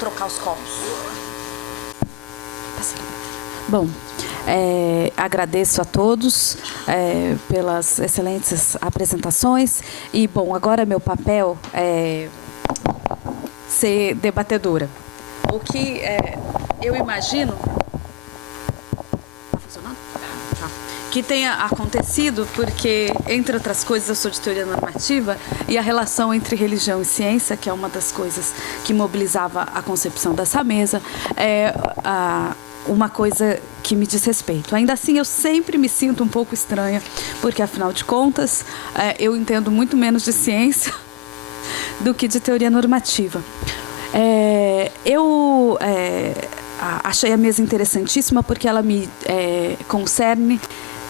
trocar os copos. Bom, agradeço a todos pelas excelentes apresentações. E, bom, agora meu papel é ser debatedora. O que eu imagino que tenha acontecido, porque, entre outras coisas, eu sou de teoria normativa, e a relação entre religião e ciência, que é uma das coisas que mobilizava a concepção dessa mesa, é uma coisa que me diz respeito. Ainda assim, eu sempre me sinto um pouco estranha, porque, afinal de contas, eu entendo muito menos de ciência do que de teoria normativa. Eu achei a mesa interessantíssima porque ela me concerne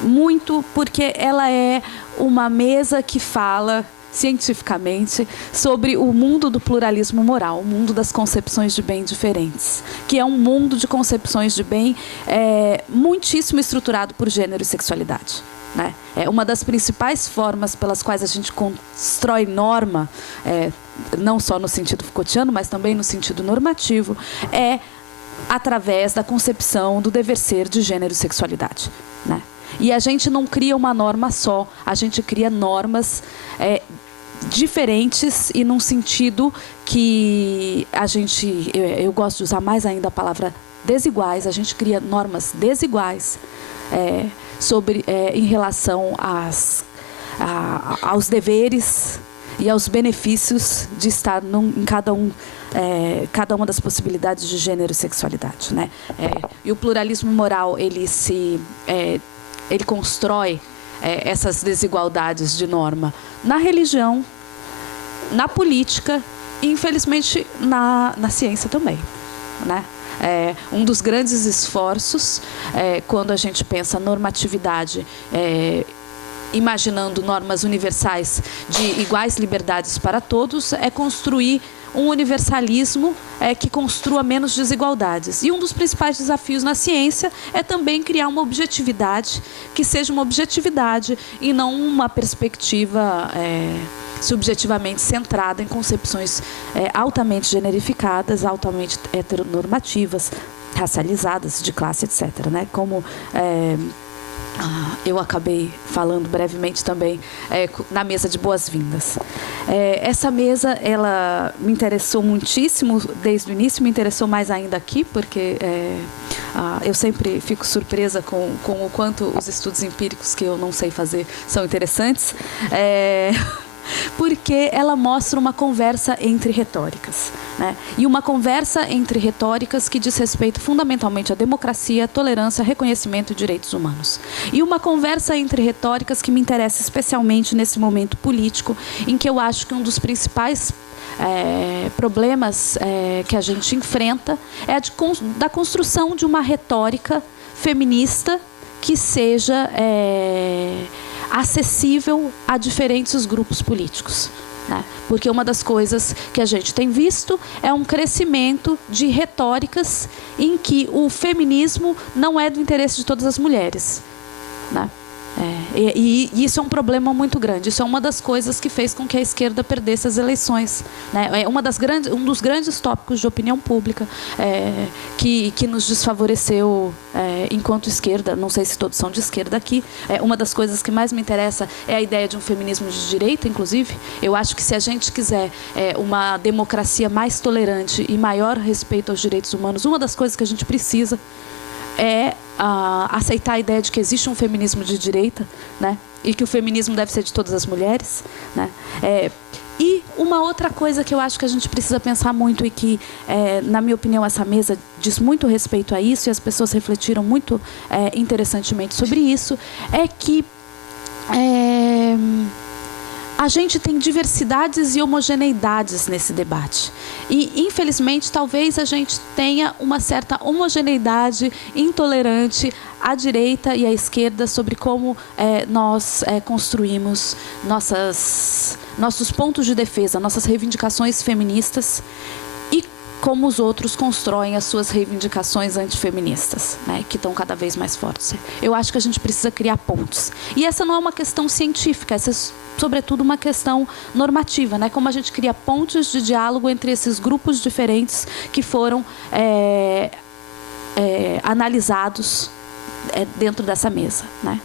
muito, porque ela é uma mesa que fala cientificamente sobre o mundo do pluralismo moral, o mundo das concepções de bem diferentes, que é um mundo de concepções de bem muitíssimo estruturado por gênero e sexualidade. Né? É uma das principais formas pelas quais a gente constrói norma, não só no sentido Foucaultiano, mas também no sentido normativo, é através da concepção do dever ser de gênero e sexualidade. Né? E a gente não cria uma norma só, a gente cria normas diferentes e num sentido que eu gosto de usar mais ainda a palavra desiguais, a gente cria normas desiguais em relação aos deveres e aos benefícios de estar em cada uma das possibilidades de gênero e sexualidade. Né? E o pluralismo moral, ele constrói essas desigualdades de norma na religião, na política e, infelizmente, na ciência também. Né? Um dos grandes esforços, quando a gente pensa normatividade, imaginando normas universais de iguais liberdades para todos, é construir um universalismo que construa menos desigualdades. E um dos principais desafios na ciência é também criar uma objetividade que seja uma objetividade e não uma perspectiva subjetivamente centrada em concepções altamente generificadas, altamente heteronormativas, racializadas, de classe, etc. Né? Como eu acabei falando brevemente também na mesa de boas-vindas. Essa mesa, ela me interessou muitíssimo desde o início, me interessou mais ainda aqui, porque eu sempre fico surpresa com o quanto os estudos empíricos que eu não sei fazer são interessantes. Porque ela mostra uma conversa entre retóricas. Né? E uma conversa entre retóricas que diz respeito fundamentalmente à democracia, tolerância, reconhecimento e direitos humanos. E uma conversa entre retóricas que me interessa especialmente nesse momento político, em que eu acho que um dos principais problemas que a gente enfrenta é da construção de uma retórica feminista que seja acessível a diferentes grupos políticos. Né? Porque uma das coisas que a gente tem visto é um crescimento de retóricas em que o feminismo não é do interesse de todas as mulheres. Né? E isso é um problema muito grande. Isso é uma das coisas que fez com que a esquerda perdesse as eleições. Né? Um dos grandes tópicos de opinião pública que nos desfavoreceu enquanto esquerda. Não sei se todos são de esquerda aqui. Uma das coisas que mais me interessa é a ideia de um feminismo de direita, inclusive. Eu acho que se a gente quiser uma democracia mais tolerante e maior respeito aos direitos humanos, uma das coisas que a gente precisa é aceitar a ideia de que existe um feminismo de direita, né? E que o feminismo deve ser de todas as mulheres. Né? E uma outra coisa que eu acho que a gente precisa pensar muito e que, na minha opinião, essa mesa diz muito respeito a isso e as pessoas refletiram muito interessantemente sobre isso, é que a gente tem diversidades e homogeneidades nesse debate. E, infelizmente, talvez a gente tenha uma certa homogeneidade intolerante à direita e à esquerda sobre como nós construímos nossos pontos de defesa, nossas reivindicações feministas. E como os outros constroem as suas reivindicações antifeministas, né, que estão cada vez mais fortes. Eu acho que a gente precisa criar pontes. E essa não é uma questão científica, essa é sobretudo uma questão normativa, né, como a gente cria pontes de diálogo entre esses grupos diferentes que foram analisados dentro dessa mesa, né?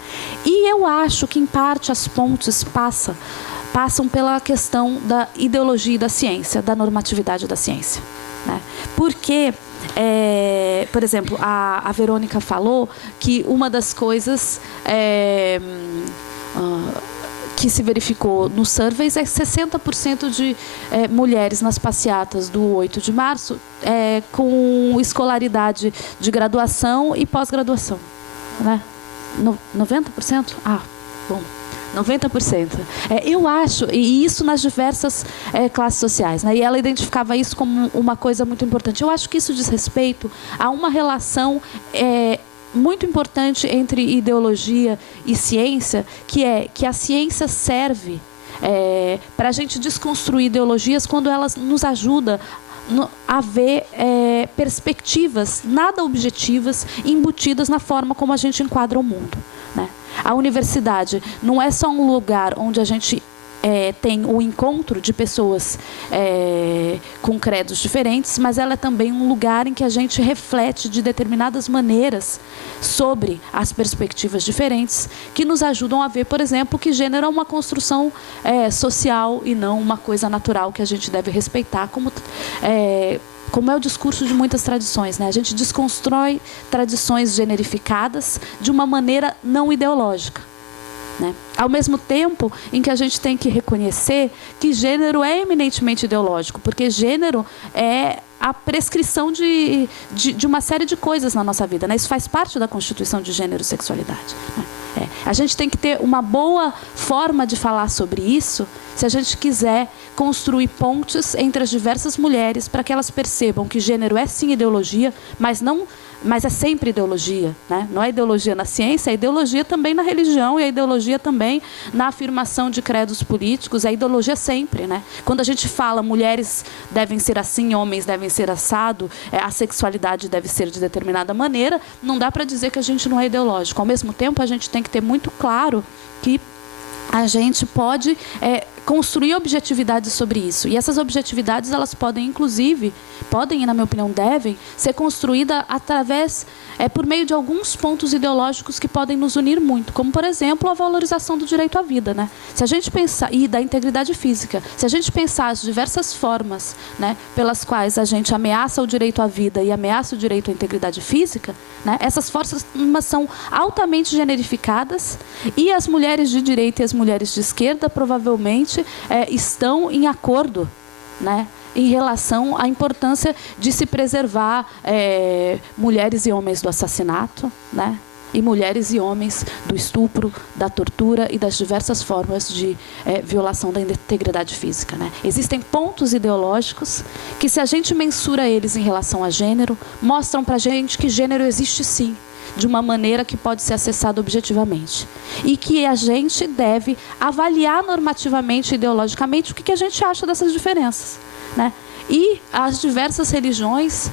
E eu acho que, em parte, as pontes passam pela questão da ideologia e da ciência, da normatividade da ciência, né? Porque, por exemplo, a Verônica falou que uma das coisas que se verificou nos surveys é que 60% de mulheres nas passeatas do 8 de março com escolaridade de graduação e pós-graduação, né? 90%? Ah, bom. 90%. Eu acho, e isso nas diversas classes sociais, né? E ela identificava isso como uma coisa muito importante. Eu acho que isso diz respeito a uma relação muito importante entre ideologia e ciência, que é que a ciência serve para a gente desconstruir ideologias quando elas nos ajudam a ver perspectivas nada objetivas embutidas na forma como a gente enquadra o mundo, né? A universidade não é só um lugar onde a gente tem o encontro de pessoas com credos diferentes, mas ela é também um lugar em que a gente reflete de determinadas maneiras sobre as perspectivas diferentes, que nos ajudam a ver, por exemplo, que gênero é uma construção social e não uma coisa natural que a gente deve respeitar, como é o discurso de muitas tradições, né? A gente desconstrói tradições generificadas de uma maneira não ideológica, né? Ao mesmo tempo em que a gente tem que reconhecer que gênero é eminentemente ideológico, porque gênero é a prescrição de uma série de coisas na nossa vida, né? Isso faz parte da constituição de gênero e sexualidade, né? A gente tem que ter uma boa forma de falar sobre isso se a gente quiser construir pontes entre as diversas mulheres para que elas percebam que gênero é sim ideologia, mas é sempre ideologia, né? Não é ideologia na ciência, é ideologia também na religião e é ideologia também na afirmação de credos políticos, é ideologia sempre, né? Quando a gente fala mulheres devem ser assim, homens devem ser assado, a sexualidade deve ser de determinada maneira, não dá para dizer que a gente não é ideológico. Ao mesmo tempo, a gente tem que ter muito claro que a gente pode construir objetividades sobre isso. E essas objetividades, elas podem, inclusive, e na minha opinião devem, ser construídas através, por meio de alguns pontos ideológicos que podem nos unir muito, como, por exemplo, a valorização do direito à vida, né? Se a gente pensar, e da integridade física, se a gente pensar as diversas formas, né, pelas quais a gente ameaça o direito à vida e ameaça o direito à integridade física, né, essas formas são altamente generificadas e as mulheres de direita e as mulheres de esquerda provavelmente estão em acordo, né, em relação à importância de se preservar mulheres e homens do assassinato, né, e mulheres e homens do estupro, da tortura e das diversas formas de violação da integridade física, né? Existem pontos ideológicos que, se a gente mensura eles em relação a gênero, mostram para a gente que gênero existe sim, de uma maneira que pode ser acessada objetivamente. E que a gente deve avaliar normativamente e ideologicamente o que a gente acha dessas diferenças, né? E as diversas religiões,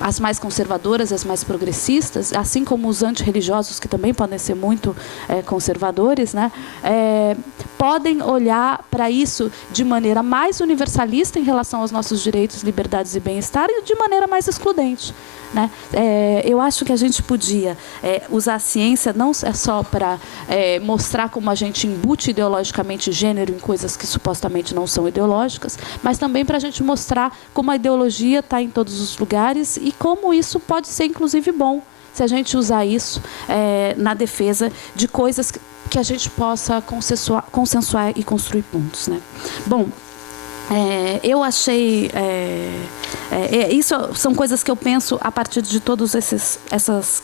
as mais conservadoras, as mais progressistas, assim como os antirreligiosos, que também podem ser muito conservadores, né, podem olhar para isso de maneira mais universalista em relação aos nossos direitos, liberdades e bem-estar, e de maneira mais excludente, né? Eu acho que a gente podia usar a ciência não só para mostrar como a gente embute ideologicamente gênero em coisas que supostamente não são ideológicas, mas também para a gente mostrar como a ideologia está em todos os lugares e como isso pode ser, inclusive, bom, se a gente usar isso na defesa de coisas que a gente possa consensuar e construir pontos, né? Bom, eu achei... isso são coisas que eu penso a partir de todas essas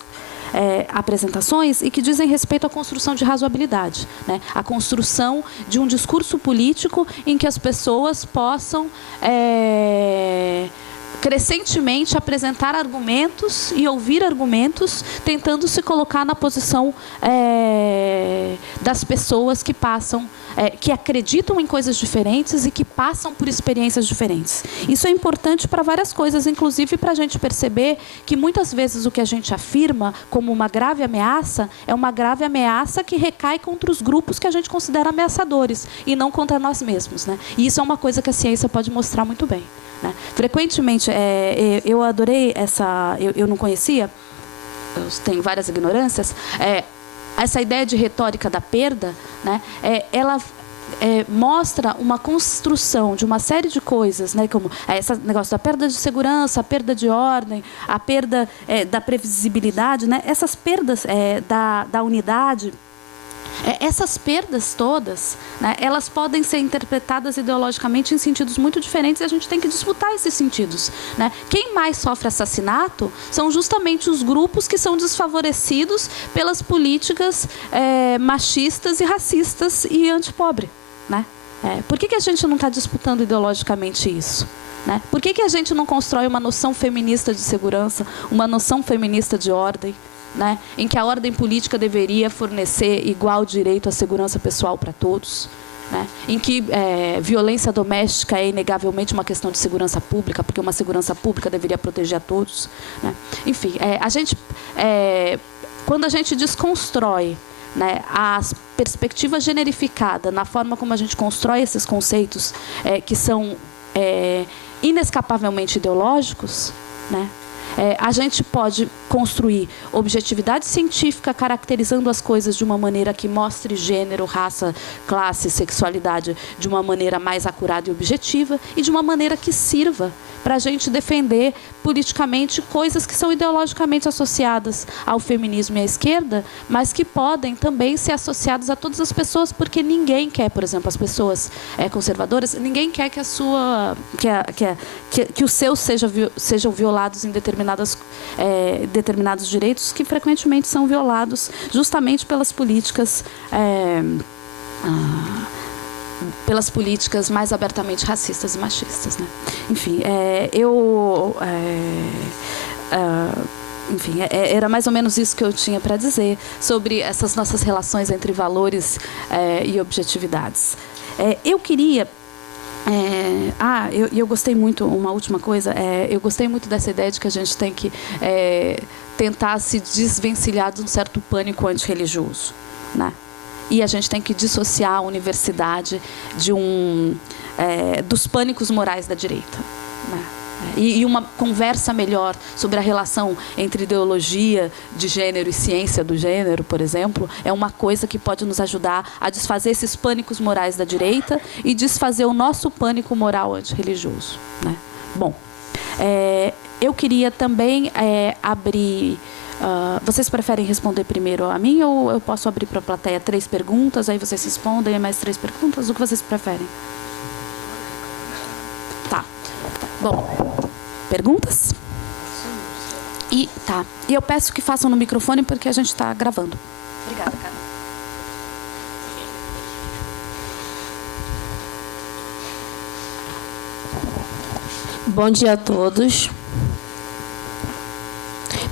apresentações e que dizem respeito à construção de razoabilidade, né? A construção de um discurso político em que as pessoas possam crescentemente apresentar argumentos e ouvir argumentos, tentando se colocar na posição das pessoas que passam, que acreditam em coisas diferentes e que passam por experiências diferentes. Isso é importante para várias coisas, inclusive para a gente perceber que muitas vezes o que a gente afirma como uma grave ameaça é uma grave ameaça que recai contra os grupos que a gente considera ameaçadores e não contra nós mesmos, né? E isso é uma coisa que a ciência pode mostrar muito bem. Frequentemente, eu adorei essa... Eu não conhecia, eu tenho várias ignorâncias, essa ideia de retórica da perda, né, ela mostra uma construção de uma série de coisas, né, como esse negócio da perda de segurança, a perda de ordem, a perda da previsibilidade, né, essas perdas da unidade. Essas perdas todas, né, elas podem ser interpretadas ideologicamente em sentidos muito diferentes e a gente tem que disputar esses sentidos, né? Quem mais sofre assassinato são justamente os grupos que são desfavorecidos pelas políticas machistas e racistas e antipobre, né? Por que a gente não está disputando ideologicamente isso? Né? Por que a gente não constrói uma noção feminista de segurança, uma noção feminista de ordem? Né, em que a ordem política deveria fornecer igual direito à segurança pessoal para todos, né, em que violência doméstica é inegavelmente uma questão de segurança pública, porque uma segurança pública deveria proteger a todos. Né? Enfim, quando a gente desconstrói, né, a perspectiva generificada na forma como a gente constrói esses conceitos que são inescapavelmente ideológicos, né, a gente pode construir objetividade científica caracterizando as coisas de uma maneira que mostre gênero, raça, classe, sexualidade de uma maneira mais acurada e objetiva e de uma maneira que sirva para a gente defender politicamente coisas que são ideologicamente associadas ao feminismo e à esquerda, mas que podem também ser associadas a todas as pessoas, porque ninguém quer, por exemplo, as pessoas conservadoras, ninguém quer que que os seus sejam violados em determinados direitos que frequentemente são violados justamente pelas políticas mais abertamente racistas e machistas, né? Enfim, era mais ou menos isso que eu tinha para dizer sobre essas nossas relações entre valores e objetividades. Eu queria... eu gostei muito, uma última coisa, eu gostei muito dessa ideia de que a gente tem que tentar se desvencilhar de um certo pânico antirreligioso, né? E a gente tem que dissociar a universidade dos pânicos morais da direita, né? E uma conversa melhor sobre a relação entre ideologia de gênero e ciência do gênero, por exemplo, é uma coisa que pode nos ajudar a desfazer esses pânicos morais da direita e desfazer o nosso pânico moral antirreligioso, né? Bom, eu queria também abrir... vocês preferem responder primeiro a mim ou eu posso abrir para a plateia 3 perguntas, aí vocês respondem mais 3 perguntas? O que vocês preferem? Tá. Bom, perguntas? E eu peço que façam no microfone porque a gente está gravando. Obrigada, cara. Bom dia a todos.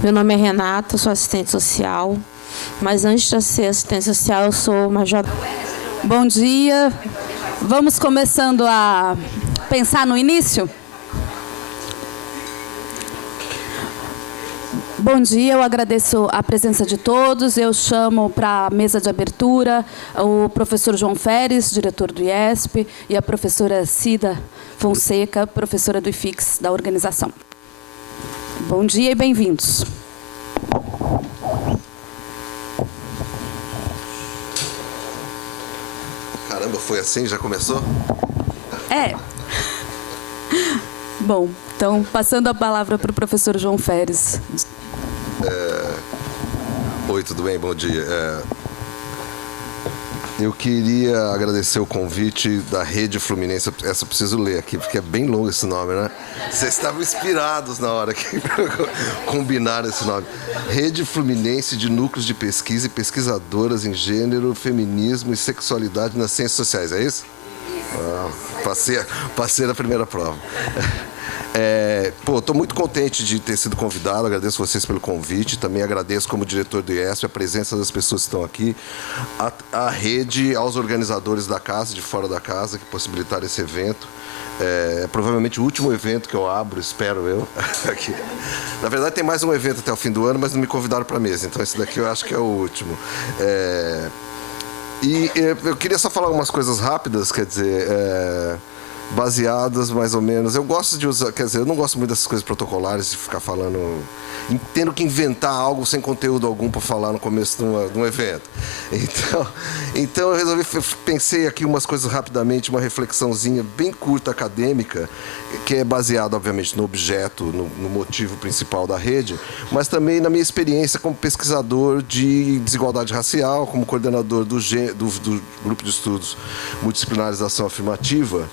Meu nome é Renata, sou assistente social, mas antes de ser assistente social, eu sou major. Bom dia. Vamos começando a pensar no início? Bom dia, eu agradeço a presença de todos. Eu chamo para a mesa de abertura o professor João Feres, diretor do IESP, e a professora Cida Fonseca, professora do IFIX, da organização. Bom dia e bem-vindos. Caramba, foi assim? Já começou? Bom, então, passando a palavra para o professor João Feres. Oi, tudo bem? Bom dia. Eu queria agradecer o convite da Rede Fluminense. Essa eu preciso ler aqui, porque é bem longo esse nome, né? Vocês estavam inspirados na hora que combinaram esse nome. Rede Fluminense de Núcleos de Pesquisa e Pesquisadoras em Gênero, Feminismo e Sexualidade nas Ciências Sociais, é isso? Passei na primeira prova. Estou muito contente de ter sido convidado, agradeço vocês pelo convite, também agradeço como diretor do IESP a presença das pessoas que estão aqui, a rede, aos organizadores da casa, de fora da casa, que possibilitaram esse evento. Provavelmente o último evento que eu abro, espero eu. Aqui. Na verdade, tem mais um evento até o fim do ano, mas não me convidaram para a mesa, então esse daqui eu acho que é o último. Eu queria só falar algumas coisas rápidas, quer dizer, baseadas mais ou menos. Eu gosto de usar, quer dizer, eu não gosto muito dessas coisas protocolares, de ficar falando, tendo que inventar algo sem conteúdo algum para falar no começo de um evento. Então eu resolvi, pensei aqui umas coisas rapidamente, uma reflexãozinha bem curta acadêmica, que é baseada, obviamente, no objeto, no motivo principal da rede, mas também na minha experiência como pesquisador de desigualdade racial, como coordenador do Grupo de Estudos Multidisciplinares da Ação Afirmativa,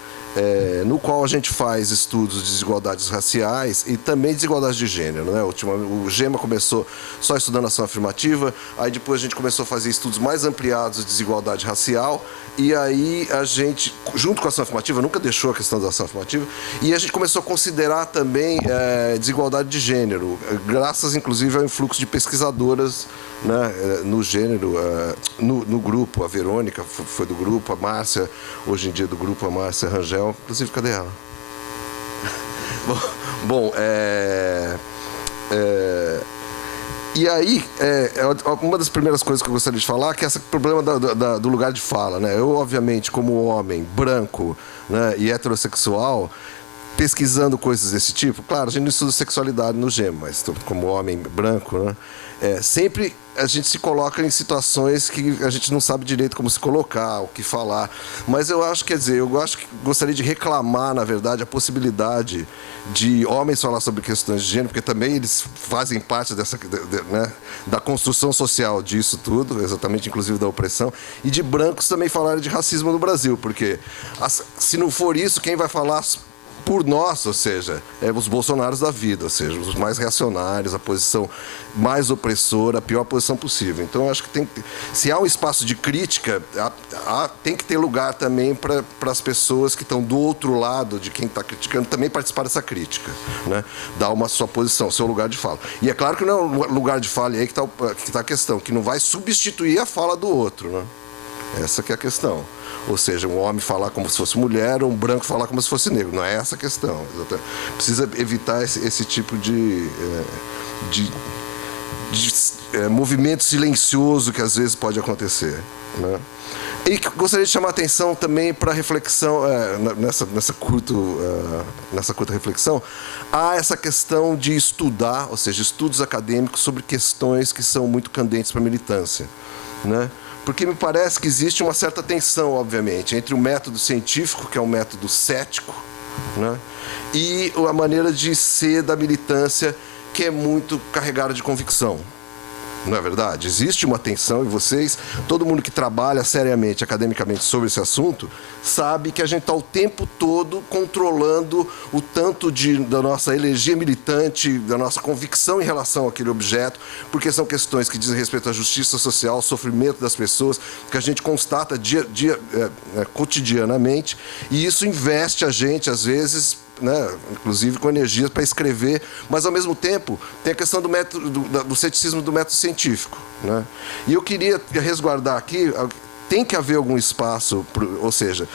no qual a gente faz estudos de desigualdades raciais e também desigualdade de gênero, né? O GEMA começou só estudando ação afirmativa, aí depois a gente começou a fazer estudos mais ampliados de desigualdade racial, e aí a gente, junto com a ação afirmativa, nunca deixou a questão da ação afirmativa, e a gente começou a considerar também desigualdade de gênero, graças inclusive ao influxo de pesquisadoras, né, no gênero, no grupo. A Verônica foi do grupo, a Márcia, hoje em dia do grupo, a Márcia Rangel, inclusive, cadê ela? Bom, e aí, uma das primeiras coisas que eu gostaria de falar é que esse problema do lugar de fala, né? Eu, obviamente, como homem branco, né, e heterossexual, pesquisando coisas desse tipo, claro, a gente não estuda sexualidade no GEM, mas como homem branco, né, sempre a gente se coloca em situações que a gente não sabe direito como se colocar, o que falar. Mas eu acho, gostaria de reclamar, na verdade, a possibilidade de homens falar sobre questões de gênero, porque também eles fazem parte né, da construção social disso tudo, exatamente, inclusive da opressão, e de brancos também falarem de racismo no Brasil, porque se não for isso, quem vai falar por nós, ou seja, os bolsonaros da vida, ou seja, os mais reacionários, a posição mais opressora, a pior posição possível. Então, eu acho que se há um espaço de crítica, tem que ter lugar também para as pessoas que estão do outro lado de quem está criticando também participar dessa crítica, né? Dar uma sua posição, seu lugar de fala. E é claro que não é um lugar de fala, e aí que está a questão, que não vai substituir a fala do outro, né? Essa que é a questão. Ou seja, um homem falar como se fosse mulher ou um branco falar como se fosse negro. Não é essa a questão. Precisa evitar esse tipo de movimento silencioso que às vezes pode acontecer, né? E gostaria de chamar a atenção também para a reflexão, nessa curta reflexão, há essa questão de estudar, ou seja, estudos acadêmicos sobre questões que são muito candentes para a militância, né? Porque me parece que existe uma certa tensão, obviamente, entre o método científico, que é um método cético, né, e a maneira de ser da militância, que é muito carregada de convicção. Não é verdade? Existe uma tensão, e vocês, todo mundo que trabalha seriamente, academicamente sobre esse assunto, sabe que a gente está o tempo todo controlando o tanto da nossa energia militante, da nossa convicção em relação àquele objeto, porque são questões que dizem respeito à justiça social, ao sofrimento das pessoas, que a gente constata cotidianamente, e isso investe a gente, às vezes, né, inclusive com energia para escrever, mas ao mesmo tempo tem a questão do ceticismo do método científico, né? E eu queria resguardar aqui, tem que haver algum espaço, ou seja,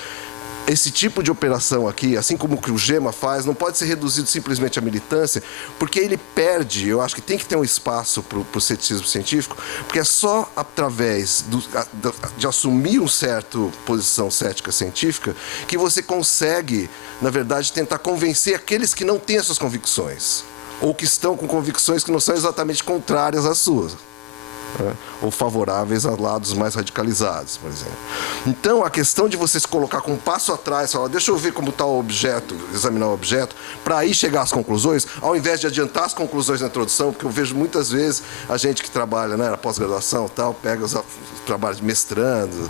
esse tipo de operação aqui, assim como o que o GEMA faz, não pode ser reduzido simplesmente à militância, porque ele perde, eu acho que tem que ter um espaço para o ceticismo científico, porque é só através de assumir uma certa posição cética científica que você consegue, na verdade, tentar convencer aqueles que não têm essas convicções, ou que estão com convicções que não são exatamente contrárias às suas, né, ou favoráveis a lados mais radicalizados, por exemplo. Então, a questão de você se colocar com um passo atrás, falar, deixa eu ver como está o objeto, examinar o objeto, para aí chegar às conclusões, ao invés de adiantar as conclusões na introdução, porque eu vejo muitas vezes a gente que trabalha, né, na pós-graduação, tal, pega os trabalhos de mestrando,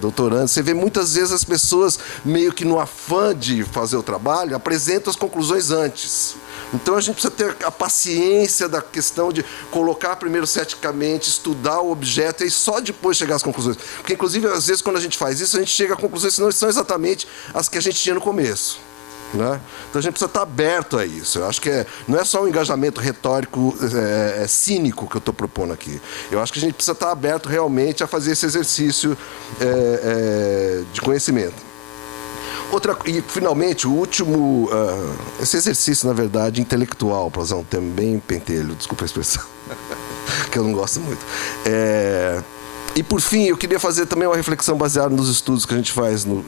doutorando, você vê muitas vezes as pessoas, meio que no afã de fazer o trabalho, apresentam as conclusões antes. Então, a gente precisa ter a paciência da questão de colocar primeiro ceticamente, estudar o objeto e só depois chegar às conclusões. Porque, inclusive, às vezes, quando a gente faz isso, a gente chega a conclusões que não são exatamente as que a gente tinha no começo. né? Então a gente precisa estar aberto a isso. Eu acho que não é só um engajamento retórico cínico que eu estou propondo aqui. Eu acho que a gente precisa estar aberto realmente a fazer esse exercício de conhecimento. E, finalmente, o último... esse exercício, na verdade, intelectual, para usar um termo bem pentelho, desculpa a expressão, que eu não gosto muito. E, por fim, eu queria fazer também uma reflexão baseada nos estudos que a gente faz no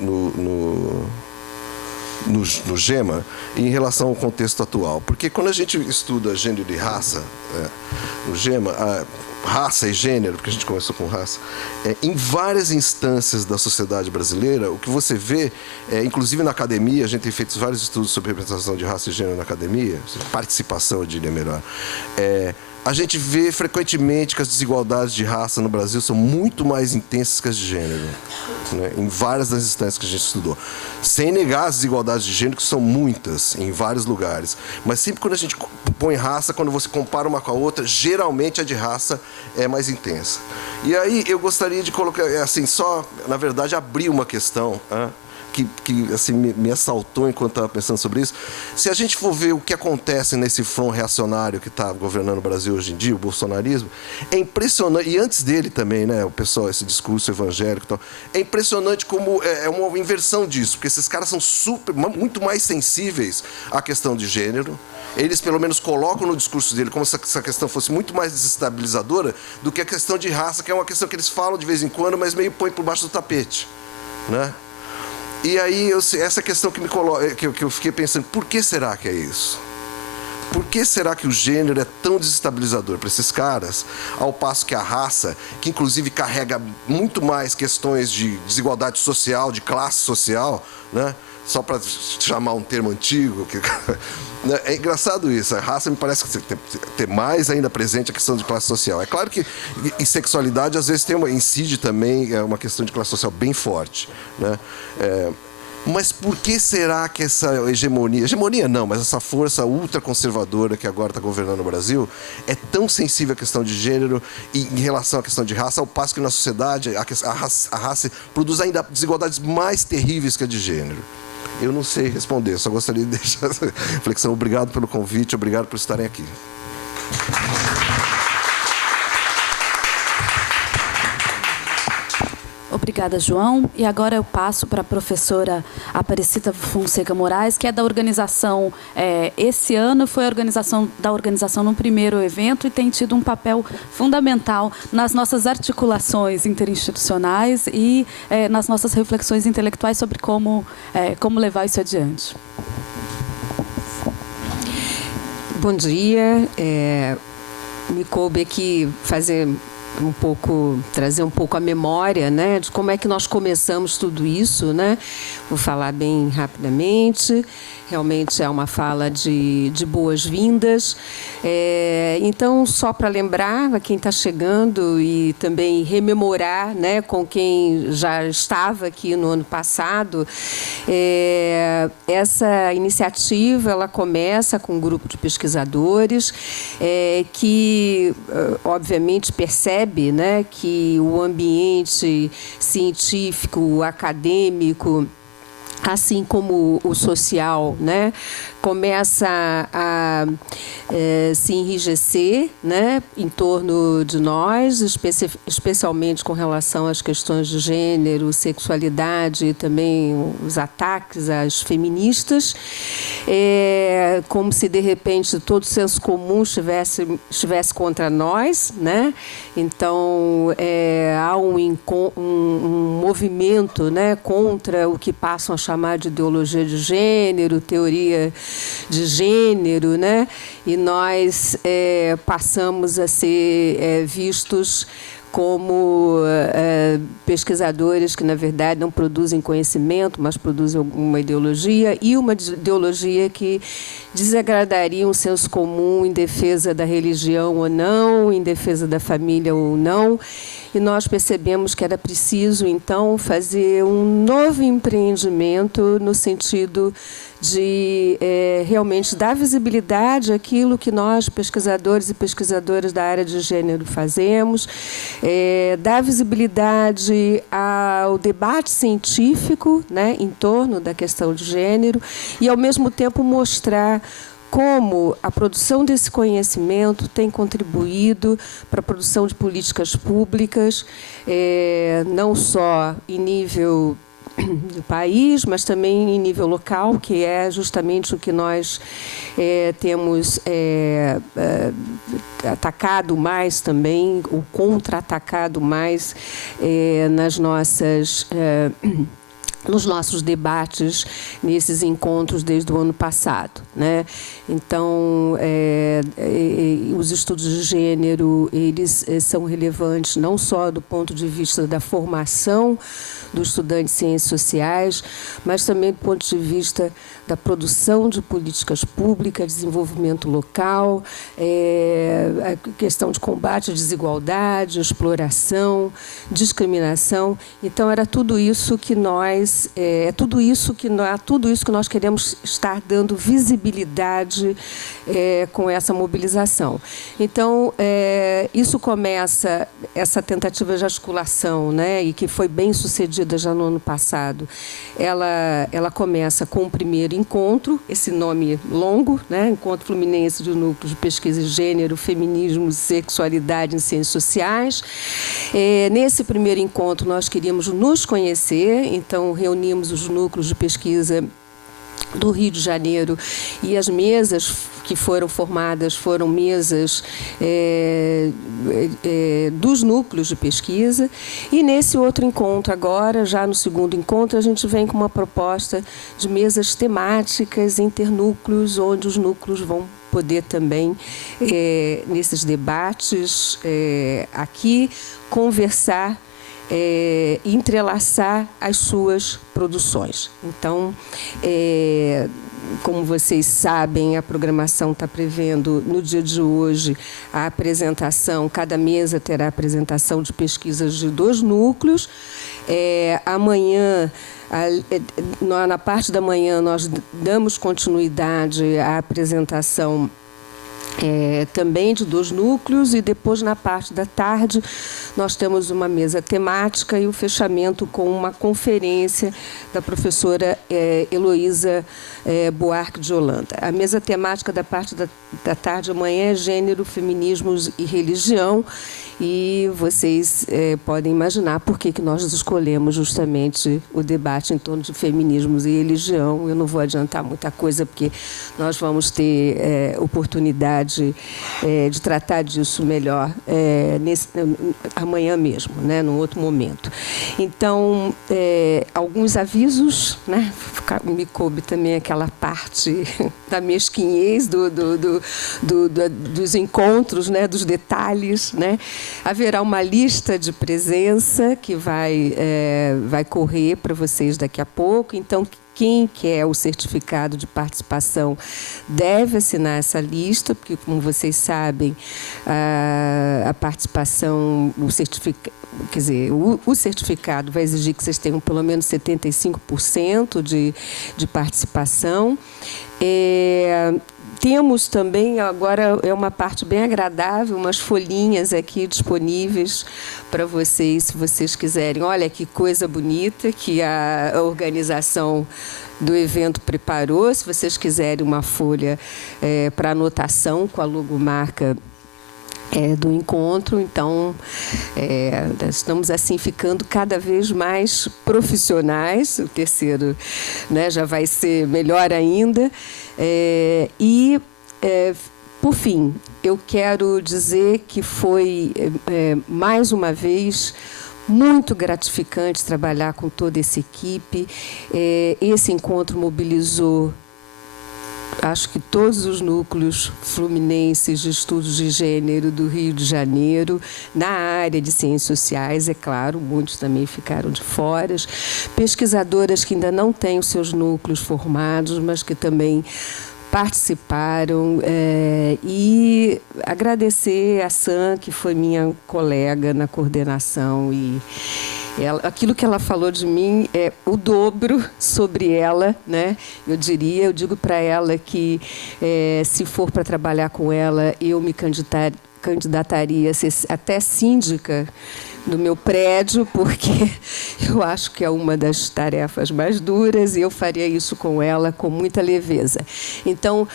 GEMA em relação ao contexto atual. Porque quando a gente estuda gênero e raça, no GEMA, raça e gênero, porque a gente começou com raça, em várias instâncias da sociedade brasileira, o que você vê, inclusive na academia, a gente tem feito vários estudos sobre representação de raça e gênero na academia, participação, eu diria melhor, a gente vê frequentemente que as desigualdades de raça no Brasil são muito mais intensas que as de gênero, né? Em várias das instâncias que a gente estudou. Sem negar as desigualdades de gênero, que são muitas, em vários lugares. Mas sempre quando a gente põe raça, quando você compara uma com a outra, geralmente a de raça é mais intensa. E aí eu gostaria de colocar, assim, só, na verdade, abrir uma questão, que assim, me assaltou enquanto estava pensando sobre isso. Se a gente for ver o que acontece nesse front reacionário que está governando o Brasil hoje em dia, o bolsonarismo, é impressionante, e antes dele também, né, o pessoal, esse discurso evangélico e tal, é impressionante como é uma inversão disso, porque esses caras são muito mais sensíveis à questão de gênero. Eles, pelo menos, colocam no discurso dele como se essa questão fosse muito mais desestabilizadora do que a questão de raça, que é uma questão que eles falam de vez em quando, mas meio põem por baixo do tapete, né? E aí, essa questão que eu fiquei pensando, por que será que é isso? Por que será que o gênero é tão desestabilizador para esses caras, ao passo que a raça, que inclusive carrega muito mais questões de desigualdade social, de classe social, né? Só para chamar um termo antigo, é engraçado isso, a raça me parece que tem mais ainda presente a questão de classe social. É claro que em sexualidade, às vezes, incide também uma questão de classe social bem forte, né? Mas por que será que essa hegemonia não, mas essa força ultraconservadora que agora está governando o Brasil é tão sensível à questão de gênero e em relação à questão de raça, ao passo que na sociedade a raça produz ainda desigualdades mais terríveis que a de gênero? Eu não sei responder, só gostaria de deixar essa reflexão. Obrigado pelo convite, obrigado por estarem aqui. Obrigada, João. E agora eu passo para a professora Aparecida Fonseca Moraes, que é da organização, esse ano foi a organização no primeiro evento e tem tido um papel fundamental nas nossas articulações interinstitucionais e nas nossas reflexões intelectuais sobre como levar isso adiante. Bom dia. Me coube aqui trazer um pouco a memória, né, de como é que nós começamos tudo isso, né? Vou falar bem rapidamente. Realmente é uma fala de boas-vindas. Então, só para lembrar a quem está chegando e também rememorar, né, com quem já estava aqui no ano passado, essa iniciativa ela começa com um grupo de pesquisadores que, obviamente, percebe, né, que o ambiente científico, acadêmico, assim como o social, né, começa a se enrijecer, né, em torno de nós, especialmente com relação às questões de gênero, sexualidade e também os ataques às feministas, como se, de repente, todo senso comum estivesse contra nós, né? Então, há um movimento, né, contra o que passam a chamar de ideologia de gênero, teoria de gênero, né? E nós passamos a ser vistos como pesquisadores que, na verdade, não produzem conhecimento, mas produzem uma ideologia, e uma ideologia que desagradaria um senso comum em defesa da religião ou não, em defesa da família ou não. e nós percebemos que era preciso, então, fazer um novo empreendimento no sentido de realmente dar visibilidade àquilo que nós, pesquisadores e pesquisadoras da área de gênero, fazemos, dar visibilidade ao debate científico, né, em torno da questão de gênero e, ao mesmo tempo, mostrar como a produção desse conhecimento tem contribuído para a produção de políticas públicas, não só em nível do país, mas também em nível local, que é justamente o que nós temos atacado mais também, ou contra-atacado mais nos nossos debates, nesses encontros desde o ano passado, né? Então, os estudos de gênero, eles são relevantes não só do ponto de vista da formação do estudante de ciências sociais, mas também do ponto de vista da produção de políticas públicas, desenvolvimento local, a questão de combate à desigualdade, exploração, discriminação. Então, era tudo isso que nós tudo isso que nós queremos estar dando visibilidade com essa mobilização. Então, isso começa, essa tentativa de articulação, né, e que foi bem sucedida já no ano passado, ela começa com o primeiro encontro, esse nome longo, né, Encontro Fluminense de Núcleos de Pesquisa de Gênero, Feminismo e Sexualidade em Ciências Sociais. Nesse primeiro encontro, nós queríamos nos conhecer, então reunimos os núcleos de pesquisa do Rio de Janeiro e as mesas que foram formadas foram mesas dos núcleos de pesquisa. E nesse outro encontro agora, já no segundo encontro, a gente vem com uma proposta de mesas temáticas internúcleos, onde os núcleos vão poder também, nesses debates aqui, conversar, entrelaçar as suas produções. Então, como vocês sabem, a programação está prevendo, no dia de hoje, a apresentação, cada mesa terá a apresentação de pesquisas de 2 núcleos. Amanhã, na parte da manhã, nós damos continuidade à apresentação também de 2 núcleos, e depois, na parte da tarde, nós temos uma mesa temática e o fechamento com uma conferência da professora Heloísa Buarque de Holanda. A mesa temática da parte da tarde amanhã é Gênero, Feminismos e Religião, e vocês podem imaginar por que nós escolhemos justamente o debate em torno de feminismos e religião. Eu não vou adiantar muita coisa, porque nós vamos ter oportunidade de tratar disso melhor amanhã mesmo, né, num outro momento. Então, alguns avisos, né? Me coube também aquela parte da mesquinhez dos encontros, né, dos detalhes, né? Haverá uma lista de presença que vai correr para vocês daqui a pouco. Então, quem quer o certificado de participação deve assinar essa lista, porque, como vocês sabem, a participação, o certificado vai exigir que vocês tenham pelo menos 75% de participação. Temos também, agora é uma parte bem agradável, umas folhinhas aqui disponíveis para vocês, se vocês quiserem. Olha que coisa bonita que a organização do evento preparou. Se vocês quiserem uma folha para anotação com a logomarca do encontro, então estamos assim ficando cada vez mais profissionais. O terceiro, né, já vai ser melhor ainda. Por fim, eu quero dizer que foi, mais uma vez, muito gratificante trabalhar com toda essa equipe. Esse encontro mobilizou, acho que todos os núcleos fluminenses de estudos de gênero do Rio de Janeiro, na área de ciências sociais, é claro, muitos também ficaram de fora. Pesquisadoras que ainda não têm os seus núcleos formados, mas que também participaram, e agradecer a Sam, que foi minha colega na coordenação, e aquilo que ela falou de mim é o dobro sobre ela, né? Eu digo para ela que, se for para trabalhar com ela, eu me candidataria a ser até síndica do meu prédio, porque eu acho que é uma das tarefas mais duras e eu faria isso com ela com muita leveza. Então,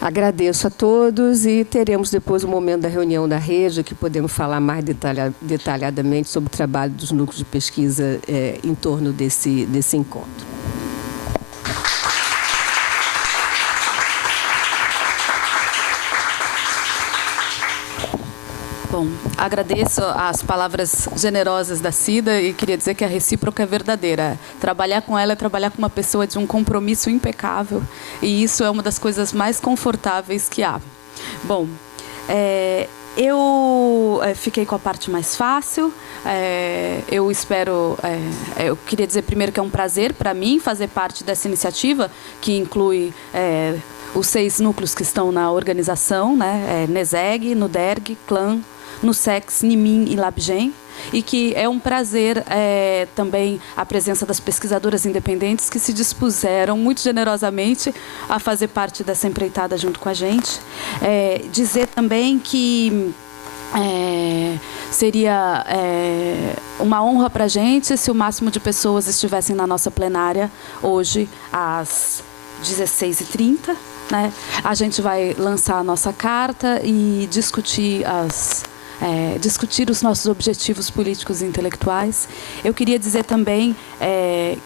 agradeço a todos e teremos depois o momento da reunião da rede, que podemos falar mais detalhadamente sobre o trabalho dos núcleos de pesquisa em torno desse encontro. Bom, agradeço as palavras generosas da Cida e queria dizer que a recíproca é verdadeira. Trabalhar com ela é trabalhar com uma pessoa de um compromisso impecável e isso é uma das coisas mais confortáveis que há. Bom, eu fiquei com a parte mais fácil. Eu espero... eu queria dizer primeiro que é um prazer para mim fazer parte dessa iniciativa, que inclui... os 6 núcleos que estão na organização, né? NESEG, NUDERG, CLAN, NUSEX, NIMIM e LabGen, e que é um prazer também a presença das pesquisadoras independentes que se dispuseram muito generosamente a fazer parte dessa empreitada junto com a gente. Dizer também que seria uma honra para a gente se o máximo de pessoas estivessem na nossa plenária hoje às 16h30. Né? A gente vai lançar a nossa carta e discutir os nossos objetivos políticos e intelectuais. Eu queria dizer também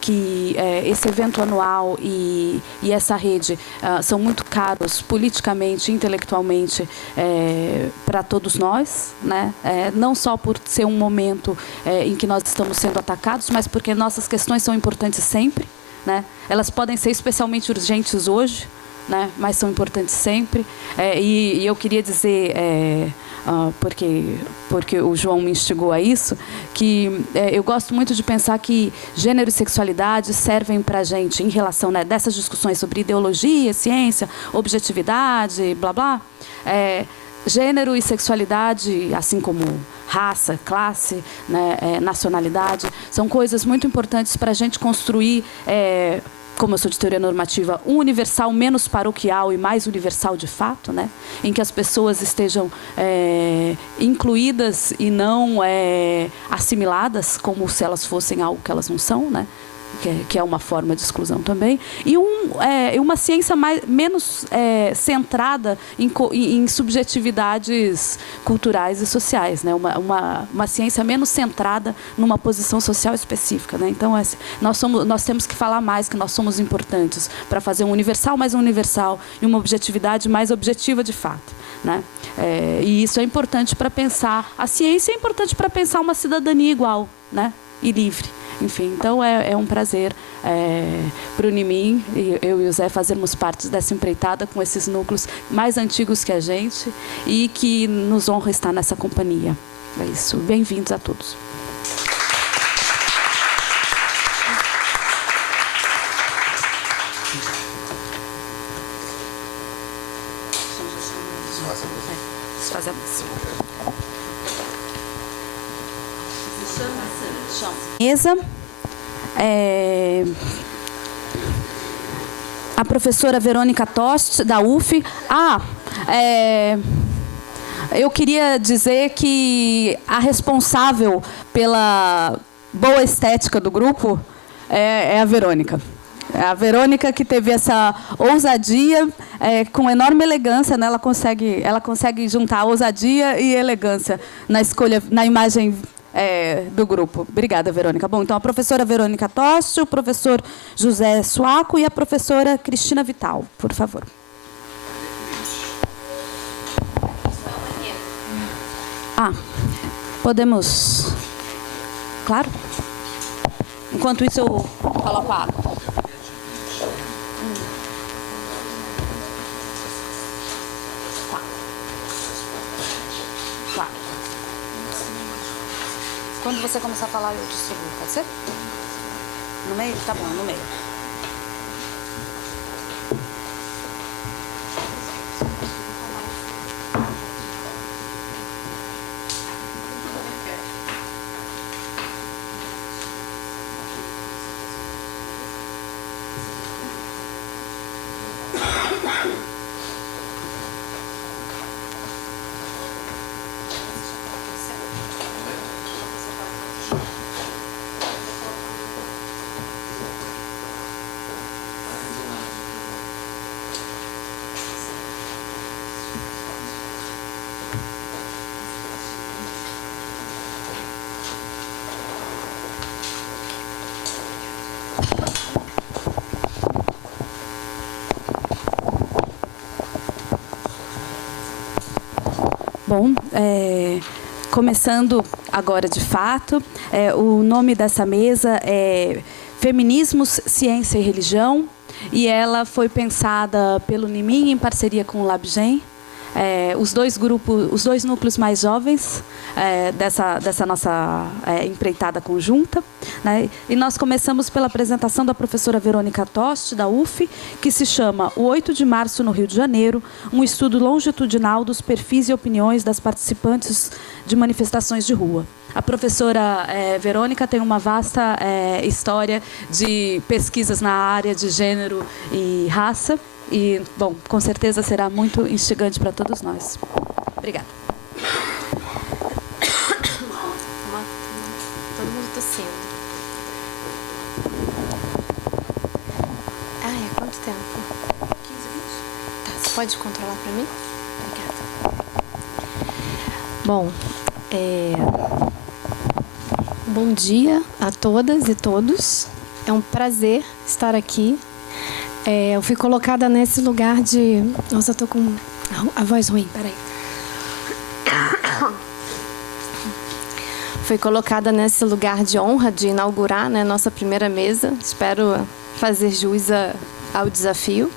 que esse evento anual e essa rede são muito caros politicamente e intelectualmente para todos nós, né? Não só por ser um momento em que nós estamos sendo atacados, mas porque nossas questões são importantes sempre, né? Elas podem ser especialmente urgentes hoje, né? Mas são importantes sempre. E eu queria dizer, porque o João me instigou a isso, que eu gosto muito de pensar que gênero e sexualidade servem para a gente, em relação, né, dessas discussões sobre ideologia, ciência, objetividade, blá, blá. Gênero e sexualidade, assim como raça, classe, né, nacionalidade, são coisas muito importantes para a gente construir... como eu sou de teoria normativa, um universal menos paroquial e mais universal de fato, né? Em que as pessoas estejam incluídas e não assimiladas como se elas fossem algo que elas não são, né? Que é uma forma de exclusão também, e uma ciência menos centrada em subjetividades culturais e sociais, né? Uma ciência menos centrada numa posição social específica, né? Então, nós temos que falar mais que nós somos importantes para fazer um universal mais um universal e uma objetividade mais objetiva de fato, né? E isso é importante para pensar a ciência, é importante para pensar uma cidadania igual, né? E livre. Enfim, então é um prazer para o NIMIM, eu e o Zé, fazermos parte dessa empreitada com esses núcleos mais antigos que a gente e que nos honra estar nessa companhia. É isso. Bem-vindos a todos. Mesa. A professora Verônica Tost, da UF. Eu queria dizer que a responsável pela boa estética do grupo é a Verônica. É a Verônica que teve essa ousadia com enorme elegância, né? Ela consegue juntar ousadia e elegância na escolha, na imagem do grupo. Obrigada, Verônica. Bom, então a professora Verônica Tost, o professor José Suaco e a professora Cristina Vital, por favor. Podemos... Claro. Enquanto isso, eu coloco a água. Claro. Quando você começar a falar, eu distribuo. Pode ser? No meio? Tá bom, no meio. Bom, começando agora de fato, o nome dessa mesa é Feminismos, Ciência e Religião, e ela foi pensada pelo Nimin em parceria com o LabGen. Os dois núcleos mais jovens dessa nossa empreitada conjunta, né? E nós começamos pela apresentação da professora Verônica Tosti, da UF, que se chama O 8 de Março no Rio de Janeiro, um estudo longitudinal dos perfis e opiniões das participantes de manifestações de rua. A professora Verônica tem uma vasta história de pesquisas na área de gênero e raça. E, bom, com certeza será muito instigante para todos nós. Obrigada. Todo mundo tossindo. Quanto tempo? 15, 20? Tá, você pode controlar para mim? Obrigada. Bom, bom dia a todas e todos. É um prazer estar aqui. Eu fui colocada nesse lugar de... Nossa, eu tô com a voz ruim, peraí. Fui colocada nesse lugar de honra de inaugurar, né, nossa primeira mesa. Espero fazer jus ao desafio.